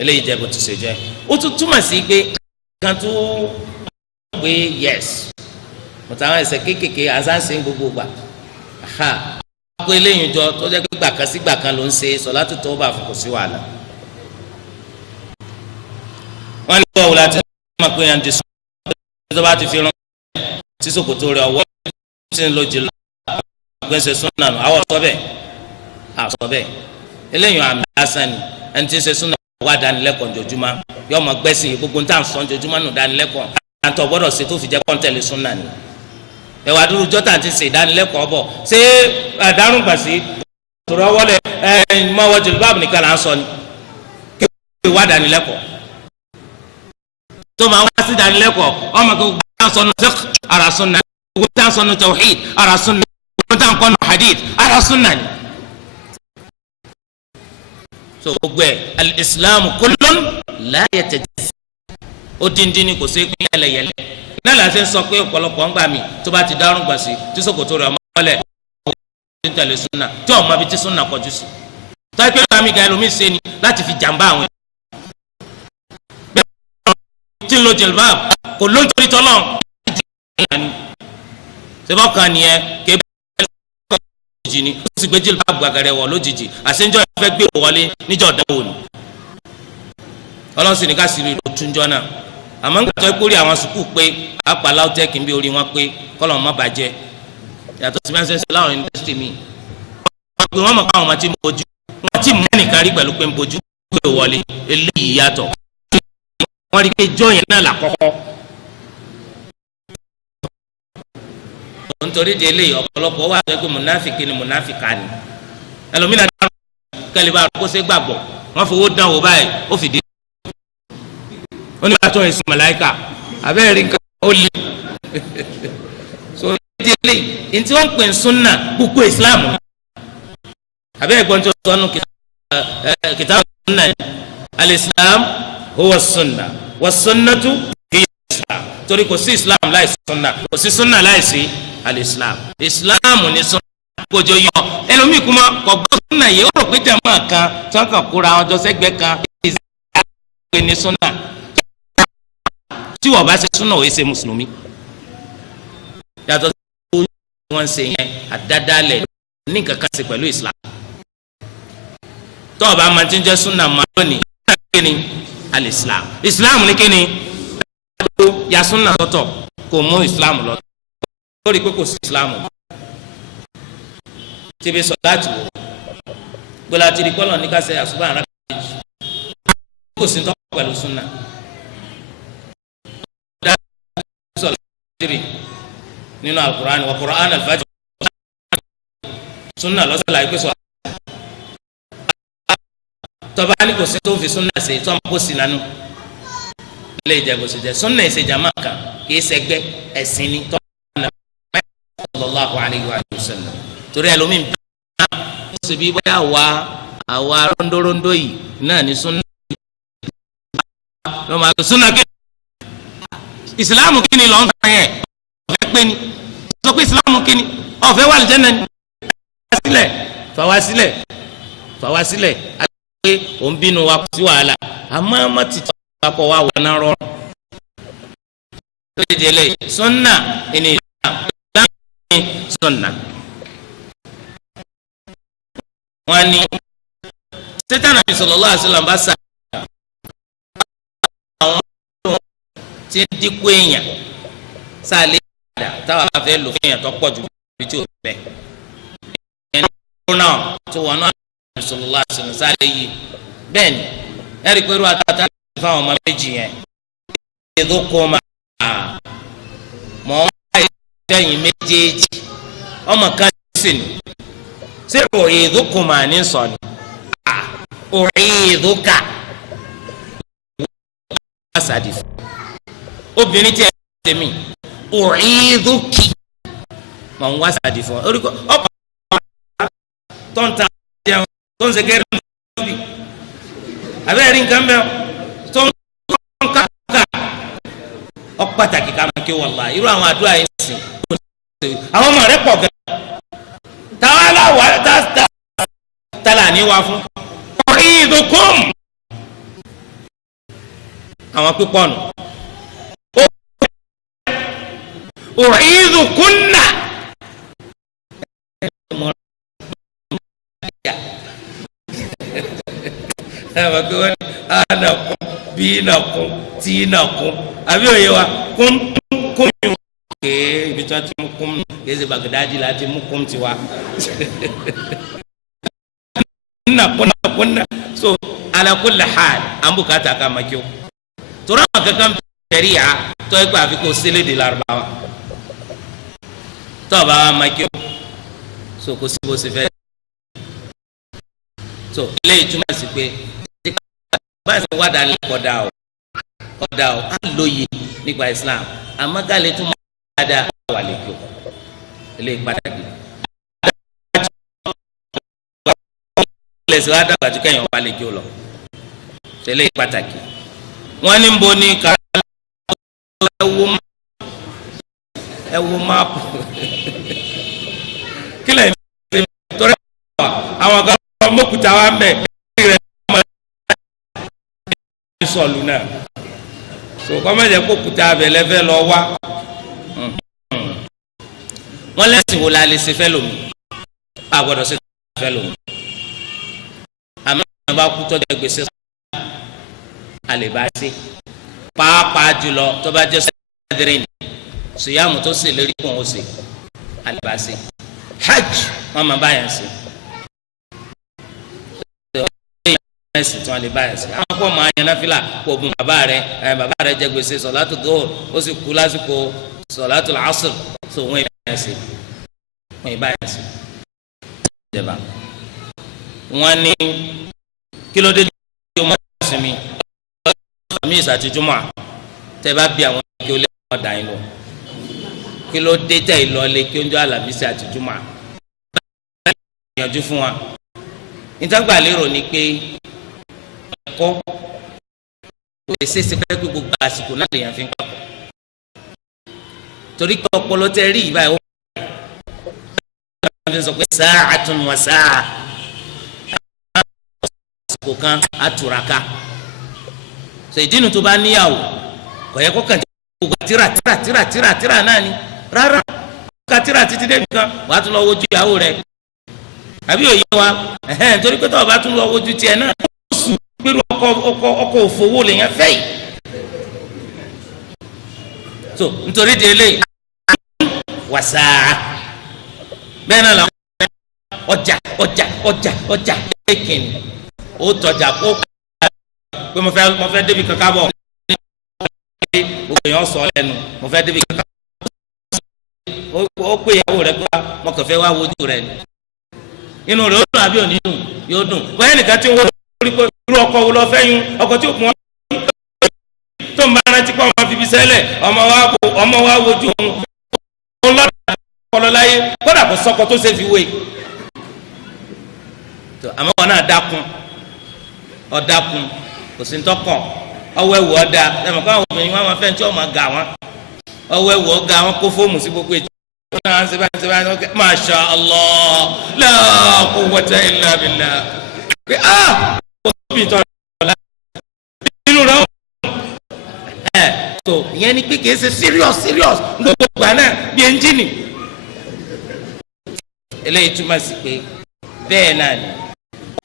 eléyìí jẹ́ bó ti ṣe jẹ́ ó tún túmọ̀ sí pé kan tó pé yes mọ̀tà àwọn ẹ̀ṣẹ̀ kéékèèké àzánsẹ́ gbogbo gbà kó eléyìí jọ tó jẹ́ pé gbàkan sí gbàkan ló ń ṣe sọ̀látù tawba fún kò sí wàhálà. wọ́n ní bọ́ọ̀lù láti máa pé yàn ti sọ tó bá ti fi rán sí ṣòkòtò rẹ̀ ọwọ́ tí ń lo jìlá gbèsè súnà àwọn sọ bẹ́ẹ̀ àsọ bẹ́ẹ̀ eléyìí àmì lásán ni ẹni tí ń ṣe súnà wá dánilẹ́kọ̀ọ́ njojúmọ́ yóò mọ gbẹ́sìn gbogbo ní tàn sọ njojúmọ́ nù dánilẹ́kọ̀ọ́ àtọ̀ gbọ́dọ̀ ṣe tó fi jẹ́ kọ́ńtẹ̀lì súnà ni ẹ̀wà dúró jọ́tà ti ṣe ìdánilẹ́kọ̀ọ́ bọ̀ ṣé àdárùn gbàsí tòrọ wọlé mọ́wọ́ jìlbáàbù nìkan là ń sọ ni kí wá dánilẹ́kọ̀ọ́ tó máa wá sí dánilẹ́kọ̀ọ́ ọmọ kò gbọ́dọ̀ sọnù fiqh ara súnà gbọ́dọ̀ sọnù tawhid ara súnà gbọ́dọ̀ kọ́nù hadith ara súnà ni. so gbogbo ẹ al-islam kullun la yatajazza ó díndín ní kò sí pín yẹlẹyẹlẹ náà la ṣe ń sọ pé ọ̀pọ̀lọpọ̀ ń gbà mí tó bá ti dárún gbà sí tí ṣòkòtò rẹ̀ mọ́lẹ̀ tí ń tẹ̀lé súnà tí ọ̀ma bí tí súnà kọjú sí tó ẹ pé bàmí ga ẹlòmíì ṣe ni láti fi jàǹbá àwọn bẹ́ẹ̀ tí ń lo jilbab kò ló ń torí tọ́lọ́ ṣèbọ̀ kan nìyẹn kébé lójijì ni ó sì gbé jilbab gbàgẹ̀rẹ̀ wọ̀ lójijì àṣẹjọ́ ìfẹ́ gbé wọlé níjọ́ ọ̀dánwò ni ọlọ́sìn ní ká sì rí lótúnjọ́ náà àmọ́ ń gbàtọ́ ìkórè àwọn sùkúù pé àpàlà ọ̀tẹ́kì ń bí orí wọn pé kọ́lọ̀ má bàjẹ́ yàtọ̀ sí mẹ́sẹ̀sẹ̀ láwọn yunifásitì mi wọ́n pe wọ́n mọ̀ káwọn ọmọ tí ń bojú wọ́n ti mú ẹnìkan rí pẹ̀lú pé ń bojú pé wọlé eléyìí yàtọ̀ wọ́n rí pé jọ́ yẹn náà làkọ́kọ́ nítorí di eléyìí ọ̀pọ̀lọpọ̀ wà pé mùnáfìkì ni mùnáfìkà ni ẹlòmínà dáhùn kẹlẹ́ bá kó sé gbàgbọ́ wọ́n fowó dán wò báyìí ó fìdí ó ní bàtọ́ ẹ̀sìn màláìkà abẹ́rẹ́ rí nǹkan ó lé so ní eléyìí ntí wọ́n ń pè ń súnà gbogbo ìsìláàmù abẹ́rẹ́ gbọ́n tó sọnù kìtàbù súnà al-islam huwa súnà wa sunnatu hiya islam torí kò sí islam láìsí súnà kò sí súnà láìsí al-islam islam ní súnà kòjò yọ ẹlòmíì kúmọ kò gbọ́ súnà yìí ó rò pé jàmáà kan tí wọ́n kàn kóra wọn jọ sẹ́gbẹ̀ẹ́ kan ìsìláàmù ní súnà tí wọ́n bá ṣe súnà òye ṣe mùsùlùmí yàtọ̀ sí owó tí wọ́n ń ṣe yẹn àdádálẹ̀ ní nǹkan kan ṣe pẹ̀lú islam tó o bá máa ti ń jẹ́ súnà máa lónìí kí ni al-islam islam ní kí ni ya súnà lọ́tọ̀ kò mú islam lọ́tọ̀ lórí pé kò sí islam tí bí sọ láti wò gbọ́dọ̀ àti ìdíkọ́lọ̀ ní ká ṣe àṣùbà àrà kejì kò sí tọ́ pẹ̀lú súnà. nínú alukur'an wa kur'an al-fajr sunna lọ́sọ̀lá ìpè sọ tọ́ba ní kò sí tó fi sunna ṣe tó ọmọ kó sí lánú lè jẹ kó sì jẹ sunna ìṣe jama kan kì í ṣẹgbẹ́ ẹ̀sìn ní tọ́ba sallallahu alayhi wa sallam torí ẹlòmíín bí wọ́n ṣe bí bóyá àwa rondórondó yìí náà ní sunna ló máa tó sunna kí ìsìláàmù kí ni lọ́n fà yẹn ọ̀fẹ́ pé ni sọ pé ìsìláàmù kí ni ọ̀fẹ́ wà lìjẹ́ náà ni fàwa sílẹ̀ àti pé òun bínú wa kò sí wàhálà àmọ́ àmọ́ títí akọ wa wà náà rọrùn. lórí ìdílé sunna ìní ìsìláàmù ní sunna. wọ́n ní sẹ́tàn Ànábì sallallahu alaihi wasallam bá sà àwọn tí ń dínkù èèyàn sáàlẹ̀ ìdá táwọn afẹ́ lò fún èèyàn tó pọ̀ jù bí tí ò bẹ̀. ẹni tó náà tó wọnú Ànábì sallallahu alaihi wasallam sáàlẹ̀ yìí bẹ́ẹ̀ ni ẹ̀rí pẹ̀lú àtàtà fáwọn ọmọ méjì yẹn. ìdókòó máa mọ̀ ọ́n báyìí sẹ́yìn méjèèjì ọmọ kan sì ní ṣé u'idhukuma ní sọ ni u'idhuka asadi obìnrin tí ẹ tẹ̀mí u'idhuki mọ̀ ń wá sadi fún ọ orí kọ́ ọ̀pọ̀ tó ń ta jẹun tó ń segere lóbi abẹ́rẹ́ rí nǹkan bẹ́ẹ̀ tó ń ká ọ pàtàkì ká máa ké wàllá irú àwọn àdúrà yìí sìn àwọn ọmọ rẹ pọ̀ gan táwa aláwọ̀ tálà ní wá fún u'idhukum àwọn pípọ̀ nù u'idhukunna wọ́n anakum binakum tinakum àbí òye wa kún yún. ibi tí wọ́n ti mú kún kéde Baghdadi la ti mú kún tiwa. kunna so ala kulli hal an bukata ka ma kiw tora ma ka kan sharia to e gba fi ko sele de Lárúbáwá tó bá ma kiw so kò sí bó ṣe fẹ́ so eléyìí túmọ̀ sí pé báyìí sọ wádà lè kọ̀dà o á lóye nípa Islam àmọ́ gálẹ̀ túmọ̀ dáadáa wà lè kí o eléyìí pàtàkì lẹ́sìn wá dàgbà tó kẹ́yìn ọba lè kí o lọ eléyìí pàtàkì wọ́n ní bo ní ká ẹwú máàpù kílẹ̀ ní tọ́rẹ́ àwọn kan mọ́kúta wa mẹ́ sọlù náà so kọ́mẹ́jẹ kó kuta abẹ́lẹ́ fẹ́ lọ wá wọ́n lẹ́sìn wo la lè ṣe fẹ́ lómi a gbọ́dọ̀ ṣe fẹ́ lómi àmọ́ àwọn bá kú tọ́jú gbèsè a lè bá ṣe pàápàá jùlọ tó bá jẹ́ sẹ́dẹ̀rìn sùyàmù tó sì lérí kún ó ṣe a lè bá ṣe hajj wọ́n máa bá yẹn ṣe. ẹsì tí wọn lè bá ẹsì àwọn akọ máa yan náfìlà kó gun bàbá rẹ jẹ gbèsè sọlátù dóòr ó sì kú lásìkò sọlátù làásùr so wọn ìbá ẹsì ìjẹba wọn ní kílódé tí o máa ń sinmi àmì ìsàtìjúmọ tẹ bá bí àwọn kí o lè wọn dà yín lọ kílódé tẹ ìlọlẹ kí o ń jọ àlàmísì àtìjúmọ ìyànjú fún wa ìtàgbà lérò ni pé kọ́ ó lè ṣe é ṣe pé gbogbo àsìkò náà lèèyàn fi ń papọ̀ torí pé ọpọlọ tẹ rí ìbá ẹ̀ ó fi sọ pé sa'atun wa sa'a àsìkò kan àtúraka ṣe ìdínú tó bá níyàwó kò yẹ kó kàn jẹ́ gbogbo tíra náà ni rárá ká tíra títí débi kan wàá tún lọ wojú ìyàwó rẹ̀ àbí òye wa torí pé tó o bá tún lọ wojú tiẹ̀ náà gbẹrù ọkọ òfowó lèyàn fẹ́ yìí so nítorí di eléyìí wàsá bẹ́ẹ̀ náà làwọn ọjà kéèkìn ó tọjà kó pé mo fẹ́ débi kankan bọ̀ gbogbo èèyàn sọ lẹ́nu mo fẹ́ débi kankan ó pé ìyàwó rẹ̀ pé mo kàn fẹ́ wá wojú rẹ̀ ni inú rẹ̀ ó dùn àbí òní dùn yóò dùn bóyá nìkan tí ń wọ́n lórí pé irú ọkọ wo lọ fẹ́ yún ọkọ tí ó kún wọn tó ń bá rántí pé ọmọ fífi sẹ́lẹ̀ ọmọ wa wojú òun lọ́dà kọlọ láyé kódà kó sọkọ tó ṣe fi wé àmọ́ wọn náà ọ̀dàkùn kò sí ntọ́kàn ọwọ́ ẹ̀wù ọ̀dà ẹ̀mọ̀ káwọn obìnrin wọn máa fẹ́ tí wọ́n máa gà wọn ọwọ́ ẹ̀wù ọ̀gá wọn kó fóòmù sí gbogbo ètò Masha Allah la quwwata illa billah pé òbí tọ́ ọ̀la nínú rẹ̀ tó ìyẹn ni pé kìí ṣe serious gbogbo ìgbà náà bí ẹnjìnì eléyìí túmọ̀ sí pé bẹ́ẹ̀ náà ni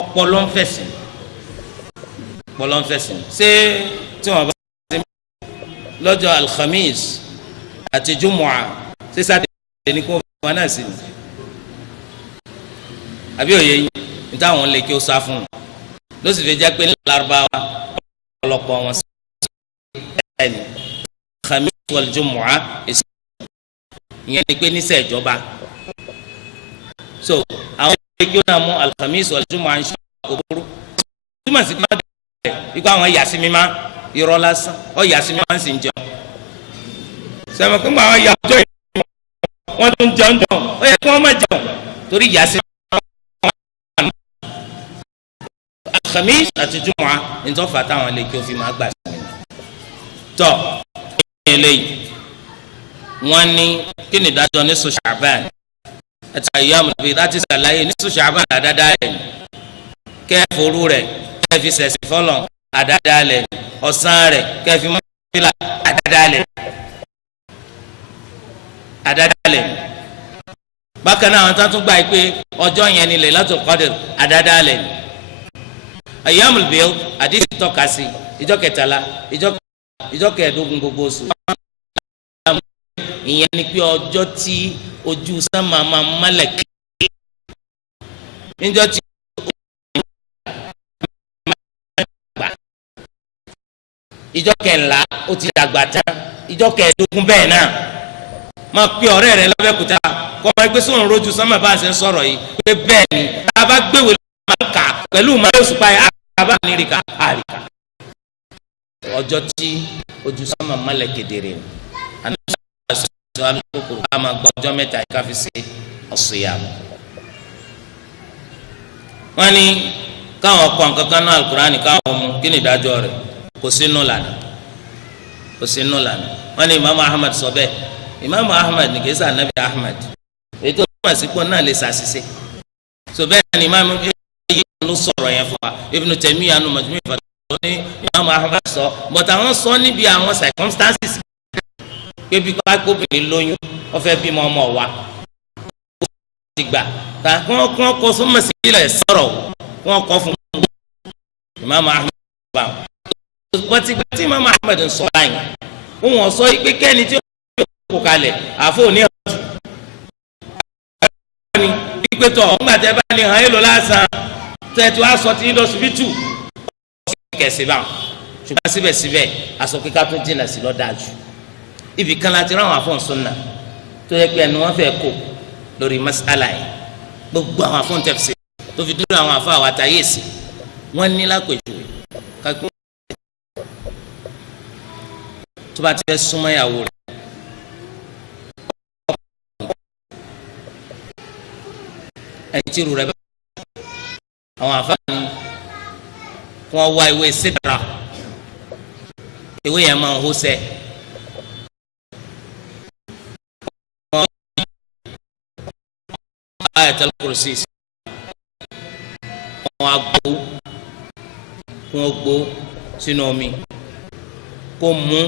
ọpọlọ ń fẹ̀sìn ṣé tí wọ́n bá ṣe lọ́jọ́ alhamis àti jumua ṣé sáté ní kó wọn náà sí ni àbí òye yín ní táwọn lè kí ó sá fún un ló sì fi jẹ́ pé ní Lárúbáwá ọ̀pọ̀lọpọ̀ wọn sí ẹni khamis wal jumu'a ìyẹn ni pé níṣẹ́ ìjọba so àwọn ilé kí ó náà mú alhamis ọ̀lẹ́dúnmọ̀ à ń ṣe òbúrú túmọ̀ sí pé ikú àwọn yàsí mi máa irọ́ lásán ọ yàsí mi máa ń sì ń jẹun sẹ́mi kí wọ́n yà ọjọ́ yìí wọ́n tún jẹun jọ ó yẹ kí wọ́n má jẹun torí yàsí mi alhamis àti jùmọ̀ à ń tọ́ fà táwọn ilé kí ó fi máa gbà sí mi tọ́ eléyìí wọ́n ní kí ni ìdájọ́ ní sọ Ṣàbán àti àyàmù bíi láti ṣàlàyé ní sọ Ṣàbán àdáadáa rẹ̀ kẹ́ẹ̀fọ́rú rẹ̀ kẹ́ẹ̀fi sẹ̀sì fọlọ́ àdáadáa rẹ̀ ọ̀sán rẹ̀ kẹ́ẹ̀fi mọ́tìlá àdáadáa rẹ̀ bákan náà àwọn tó tún gbà pé ọjọ́ yẹn ni Laylatul Qadr àdáadáa rẹ̀ àyàmù bíi àdìsí tọ́ka sí ìjọ kẹtàlá ìjọ kẹẹ̀ẹ́dógún gbogbo oṣù ìyẹn ni pé ọjọ́ tí ojú sánmà máa mọ́lẹ̀ kí níjọ́ tí ìjọ kẹ̀ńlá ó ti dàgbà tán ìjọ kẹẹ̀ẹ́dógún bẹ́ẹ̀ náà máa pe ọ̀rẹ́ rẹ lábẹ́kúta kọ́ ọ ẹgbẹ́ sóun rojú sánmà bá a ṣe ń sọ̀rọ̀ yìí pé bẹ́ẹ̀ ni tá a bá gbéwò máa kà pẹ̀lú màá oṣù pa àbá nírìkà àríkà ọjọ́ tí ojú sánmà mọ́lẹ̀ kedere alukoko a máa gbọ́ ọjọ́ mẹ́ta yìí káfí sí ọ̀sùnyàm. wọ́n ní káwọn kọ́ nǹkankan náà alukurani káwọn mú kí ni ìdájọ́ rẹ̀ kò sínú lànà wọ́n ní imaamu ahmed sọ bẹ́ẹ̀ imaamu ahmed ní kìí sá anabi ahmed ètò ìmọ̀síkò náà lè ṣàṣìṣe so bẹ́ẹ̀ ni imaamu yìí ló sọ̀rọ̀ yẹn fún wa Ibn Taymiyyah nu Majmu' al-Fatawa ní imaamu ahmed sọ but àwọn sọ níbi àwọn circumstances kébi kóbìnrin lóyún ọfẹ bímọ ọmọ wa ti gbà ta kọ́ kọ́ fún mọ̀sílẹ̀ sọ̀rọ̀ wọ́n kọ́ fún Imam Ahmed bá wọn ti gbà tí Imam Ahmed ń sọ báyìí wọn sọ pé kẹ́ni tí ó kó kalẹ̀ àfọ òní ọ̀tún ní pípé tọ̀ ńgbà tẹ́ bá ní hàn élo lásán tẹ́tí wàá sọ tí lọ́sibítù kẹ̀sì bá ṣùgbọ́n síbẹ̀síbẹ̀ aṣọ kíkà tó jìnnà sí lọ́dájú ibì kan láti ráwọn afọ́n sunna tó yẹ pé ẹnu wọn fẹ́ kó lórí masala yìí gbogbo àwọn afọ́n tẹ̀sí tó fi dúró àwọn afọ́ àwọn àtàyèsí wọ́n ní lápèjúwe kápẹ́ tó bá ti fẹ́ súnmọ́ ìyàwó rẹ̀ ẹni tí irú rẹ̀ bá àwọn afáàní kí wọ́n wá ìwé sídra ìwé yẹn máa ń hó sẹ́ẹ̀. Ayatul Kursi wọn agbó kó wọn gbó sínú omi kó mú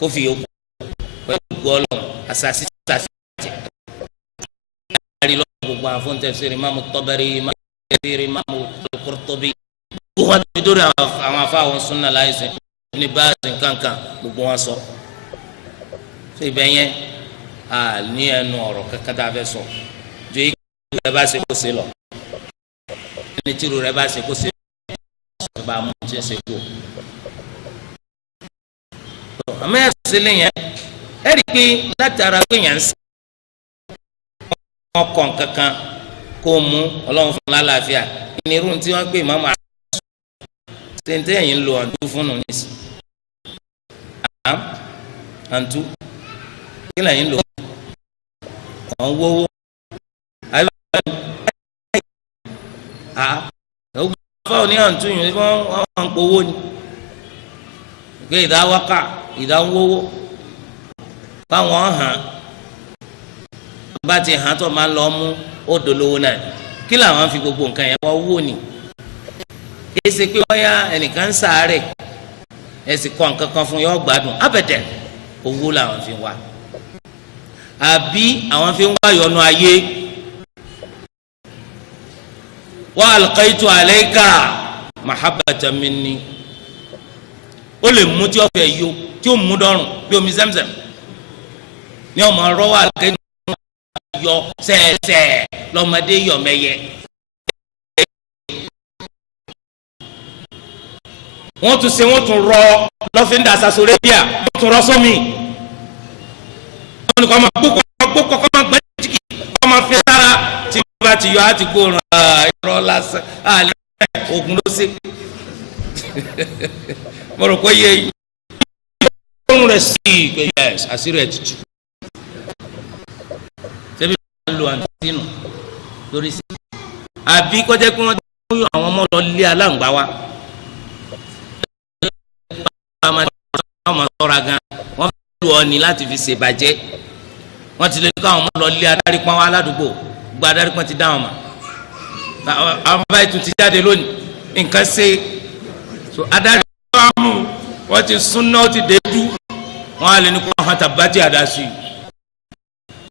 kó fi yòókù pẹ̀lú gọlọ asasi sasi ari lọ gbogbo àwọn fún tafsir Imam Tabari Imam Kathir Imam Qurtubi gbogbo wọn ti dórí àwọn afáwọn sunna láìsí ní báàsì kankan gbogbo wọn sọ ṣe ibẹ̀ yẹn a ní ẹnu ọ̀rọ̀ kankan tá a fẹ́ sọ ju ikú rẹ bá ṣe kó ṣe lọ ẹni tí irú rẹ bá ṣe kó ṣe lọ bá mú tí ń ṣe kú. àmọ́ ẹ̀ sílẹ̀ yẹn ẹ̀ rí i pé látara pé yẹn ń sè wọ́n kọ̀ kankan kó mú ọlọ́run fún lálàáfíà ìní irú tí wọ́n pè mọ́mọ́ àtúntò ẹ̀yìn ń lo àǹtú fún un nísì àǹtú kí lẹ́yìn ń lò wọ́n wọ́wọ́ fáwọn ní àǹtú yìí wọ́n ń powó ni pé ìdáwákà ìdáwówó báwọn hàn bá ti hàn tó máa ń lọ mú ó dolówó náà kí làwọn fi gbogbo nǹkan yẹn wọ́n wó ni kí ẹ ṣe pé wọ́n yá ẹnìkan ń sàárẹ̀ ẹ sì kọ́ nǹkan kan fún yọ gbádùn abẹ́tẹ̀ owó làwọn fi wá àbí àwọn fi ń wá yọnu ayé wa alqaitu alayka mahabbatan minni ó lè mú tí ó fẹ́ yó tí ó mú dọ́rùn bí omi Zamzam ní ọmọ ọ̀rọ̀ wa alqaitu yọ sẹ́ẹ̀sẹ́ lọ́mọdé yọ mẹ́yẹ. wọ́n tún ṣe wọ́n tún rọ lọ́fíńdà sasore bíà wọ́n tún rọ sómi. wọ́n ní kọ́ máa gbó kọ́ máa gbẹ́ jìkì kọ́ máa fi sára tí bá ti yọ á ti gbóòórùn irọ́ lásán àlẹ́ ogun ló ṣe mo rò pé yé oorun rẹ̀ sí i pé yes àṣírí ẹ̀ tutù ṣebí wọ́n lo àǹtínù lórí sí àbí kọjá pé wọ́n mú àwọn ọmọ lọ lé aláǹgbá wa ọmọ sọ́ra gan wọ́n fẹ́ẹ́ lù ọ́ ní láti fi ṣèbàjẹ́ wọ́n ti lè kọ́ àwọn ọmọ lọ lé adarí pọ́n wa aládùúgbò gba adarí pọ́n ti dá wọn mọ̀ àwọn báyìí tún ti jáde lónìí nǹkan ṣe so adarí pọ́n wa mú wọ́n ti súnná ó ti dédú wọ́n á lè ní kó àwọn tàbátì àdásù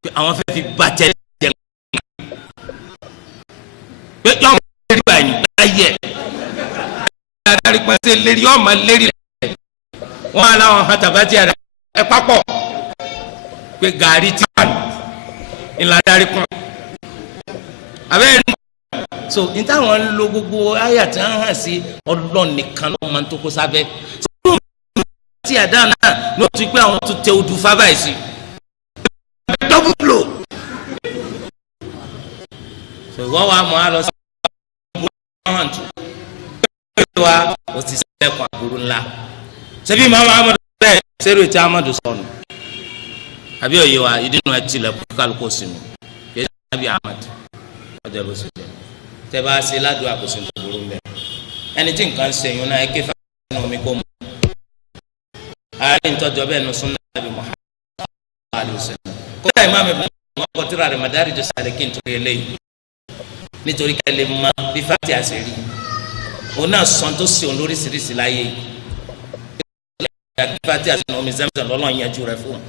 pé àwọn fẹ́ẹ́ fi bàjẹ́ jẹ́ pé yọ̀ọ́ mọ̀ lérí báyìí láyé adarí pọ́n ṣe lérí yọ̀ọ́ mọ̀ lérí wọ́n á láwọn àwọn tàbátì àdásù ẹ papọ̀ pé gàrí tí wà ńlá darí kan abẹ́rẹ́ so ní táwọn ń lo gbogbo àyà tí wọ́n hàn sí Ọlọ́run nìkan ló máa ń tó kó sábẹ́ tí àdá náà ló ti pé àwọn tó tẹ odù fábà yìí sí double blow so wọ́n wá mọ́ á lọ sí ọ̀hún tó wá ó ti sẹ́kọ̀ọ́ àbúrò ńlá ṣebí màmá amadu bẹ́ẹ̀ sẹ́rù tí amadu sọnù àbí òye wa ìdínú ẹ tilẹ̀ kálukó sinmi kí ẹ nàbí ahmad ọjọ́ bó ṣe jẹ tẹ bá ṣe ládùú àkóso tó burú mbẹ ẹni tí nǹkan ṣe yún náà ẹ ké fún omi kó mu àárín ìtọ́jọ́ bẹ́ẹ̀ nù súnmọ́ nàbí muhammad alayhi wa sallam kódà ìmáà mi wọn kọ tíra rẹ̀ Madarij as-Salikin nítorí eléyìí nítorí ká lè mọ bí fati àṣírí òun náà sọ́n tó sì òun lóríṣiríṣi láyé yìí fati àṣírí omi Zamzam lọ́lọ́ ìyànjú rẹ̀ fún un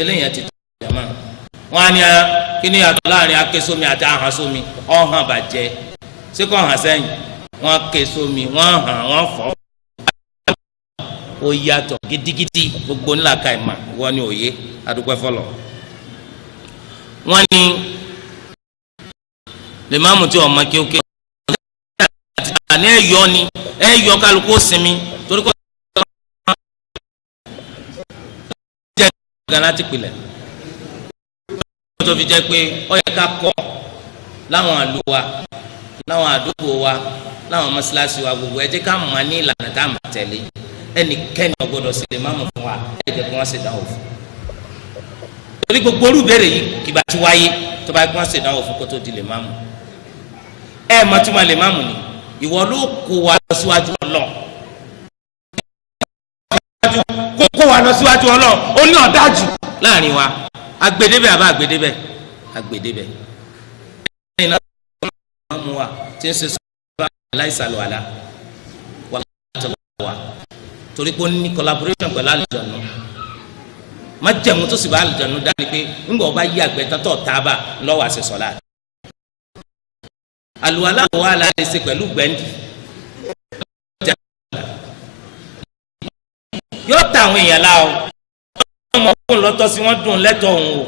eléyìí ti tó jama wọn á ní kí ni yàtọ̀ láàrin akésomi àti ahọ́n sómi ọ̀hàn bàjẹ́ ṣé kò hàn sẹ́yìn wọn ké sómi wọn hàn wọn fọ́ ó yàtọ̀ gidigidi gbogbo ńlá ka ìmà wọn ni òye adúpẹ́ fọlọ́ wọn ni lè má mú tí ọmọ kéwké àní ẹ̀yọ́ ni ẹ̀yọ́ kálukú sinmi torí kọ́ gan láti pilẹ̀ tó fi jẹ́ pé ó yẹ ká kọ́ láwọn àlù wa láwọn àdúgbò wa láwọn mọ́sálásí wa gbogbo ẹ jẹ́ ká mọ̀ ní ìlànà tá a máa tẹ̀lé ẹnikẹ́ni ò gbọ́dọ̀ sì lè má mọ̀ fún wa ẹ jẹ́ kí wọ́n ṣe dánwò fún torí gbogbo olùbẹ̀rẹ̀ yìí kì bá ti wáyé tó bá kí wọ́n ṣe dánwò fún kó tó di lè má mọ̀ ẹ mọ̀ tó máa lè má mọ̀ ni ìwọ ló kó wa lọ síwájú Ọlọ́run kó wa lọ síwájú Ọlọ́run ó ní ọ̀dájú láàrin wa agbèdébẹ̀ àbá agbèdébẹ̀ agbèdébẹ̀ ẹ̀yin náà wọ́n mú wa tí ń ṣe sọ́kọ́ aláìsàlù àlá wà láti wà torí pé ó ní collaboration pẹ̀lú àlùjọ̀nù má jẹ̀mú tó sì bá àlùjọ̀nù dání pé ńgbà ọba yí àgbẹ̀ tọ́tọ̀ tábà lọ́wọ́ àṣẹ sọ́lá àlùwàlá wà láti ṣe pẹ̀lú gbẹ̀ndì yóò ta àwọn èèyàn láò ọmọ òun lọ́tọ̀ sí wọ́n dùn lẹ́tọ̀ òun o